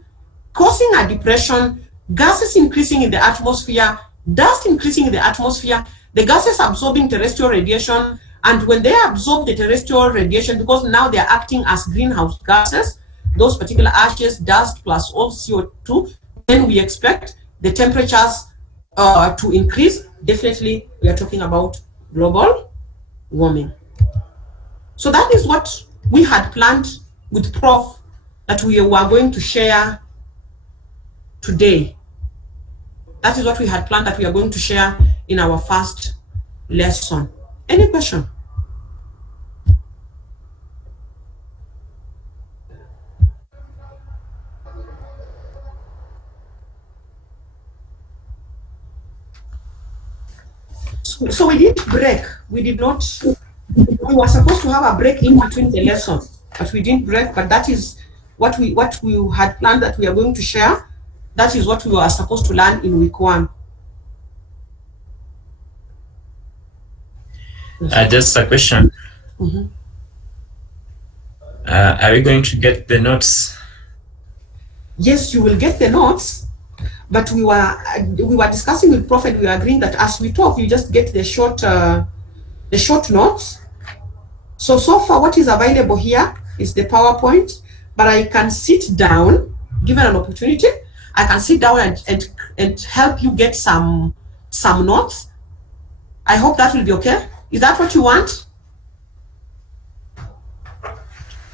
causing a depression, gases increasing in the atmosphere, dust increasing in the atmosphere, the gases absorbing terrestrial radiation, and when they absorb the terrestrial radiation, because now they are acting as greenhouse gases, those particular ashes, dust, plus all CO2, then we expect the temperatures to increase. Definitely, we are talking about global warming. So that is what we had planned with Prof that we were going to share today. That is what we had planned that we are going to share in our first lesson. Any question? So we did break. We did not. We were supposed to have a break in between the lesson, but we didn't break. But that is what we had planned that we are going to share. That is what we were supposed to learn in week 1. Just a question. Are we going to get the notes? Yes, you will get the notes, but we were discussing with Prophet. We were agreeing that as we talk, you just get the short notes. So far, what is available here is the PowerPoint, but I can sit down, given an opportunity, I can sit down and help you get some notes. I hope that will be okay. Is that what you want?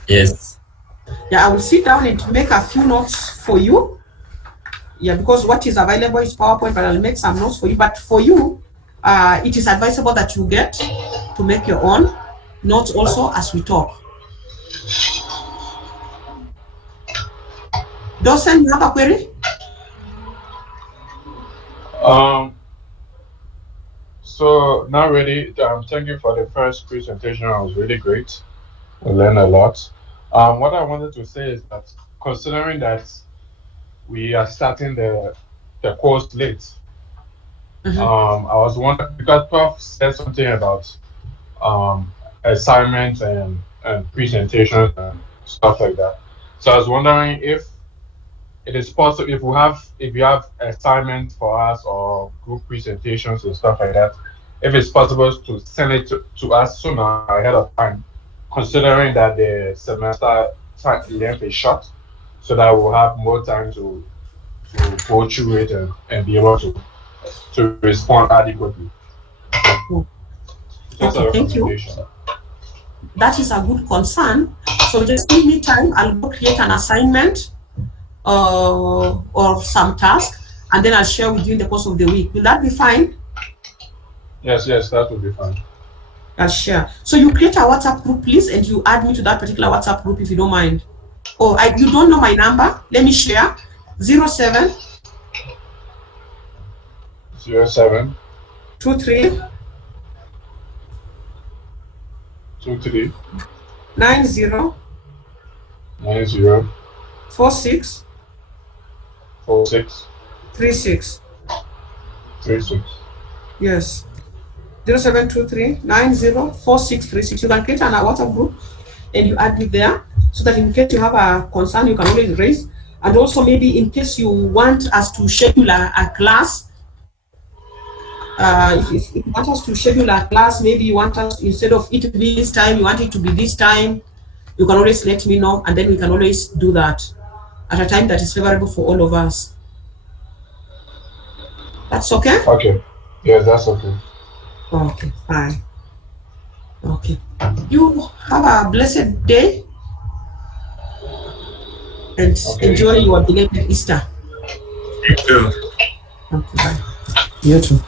Yes. Yeah, I will sit down and make a few notes for you. Yeah, because what is available is PowerPoint, but I'll make some notes for you. But for you, it is advisable that you get to make your own notes also as we talk. Dawson, you have a query? So now ready. Thank you for the first presentation. It was really great. I learned a lot. What I wanted to say is that considering that we are starting the course late, I was wondering, because Prof said something about assignments and presentations and stuff like that. So I was wondering if it is possible, if you have assignments for us or group presentations and stuff like that, if it's possible to send it to us sooner ahead of time, considering that the semester length is short, so that we'll have more time to go through it and be able to respond adequately. Just Okay, thank you. That is a good concern. So just give me time. I'll go create an assignment or some task, and then I'll share with you in the course of the week. Will that be fine? Yes, that will be fine. I'll share. So you create a WhatsApp group, please, and you add me to that particular WhatsApp group if you don't mind. Oh, you don't know my number? Let me share. 07 23 90 46 36. Yes. 0723 90 46 36. You can create a WhatsApp group and you add me there, so that in case you have a concern, you can always raise. And also maybe in case you want us to schedule a class, if you want us to schedule a class, maybe you want us, instead of it to be this time, you want it to be this time, you can always let me know, and then we can always do that at a time that is favorable for all of us. That's okay? Okay. Yes, that's okay. Okay, fine. Okay. You have a blessed day and enjoy your belated Easter. Thank you. Okay, bye. You too.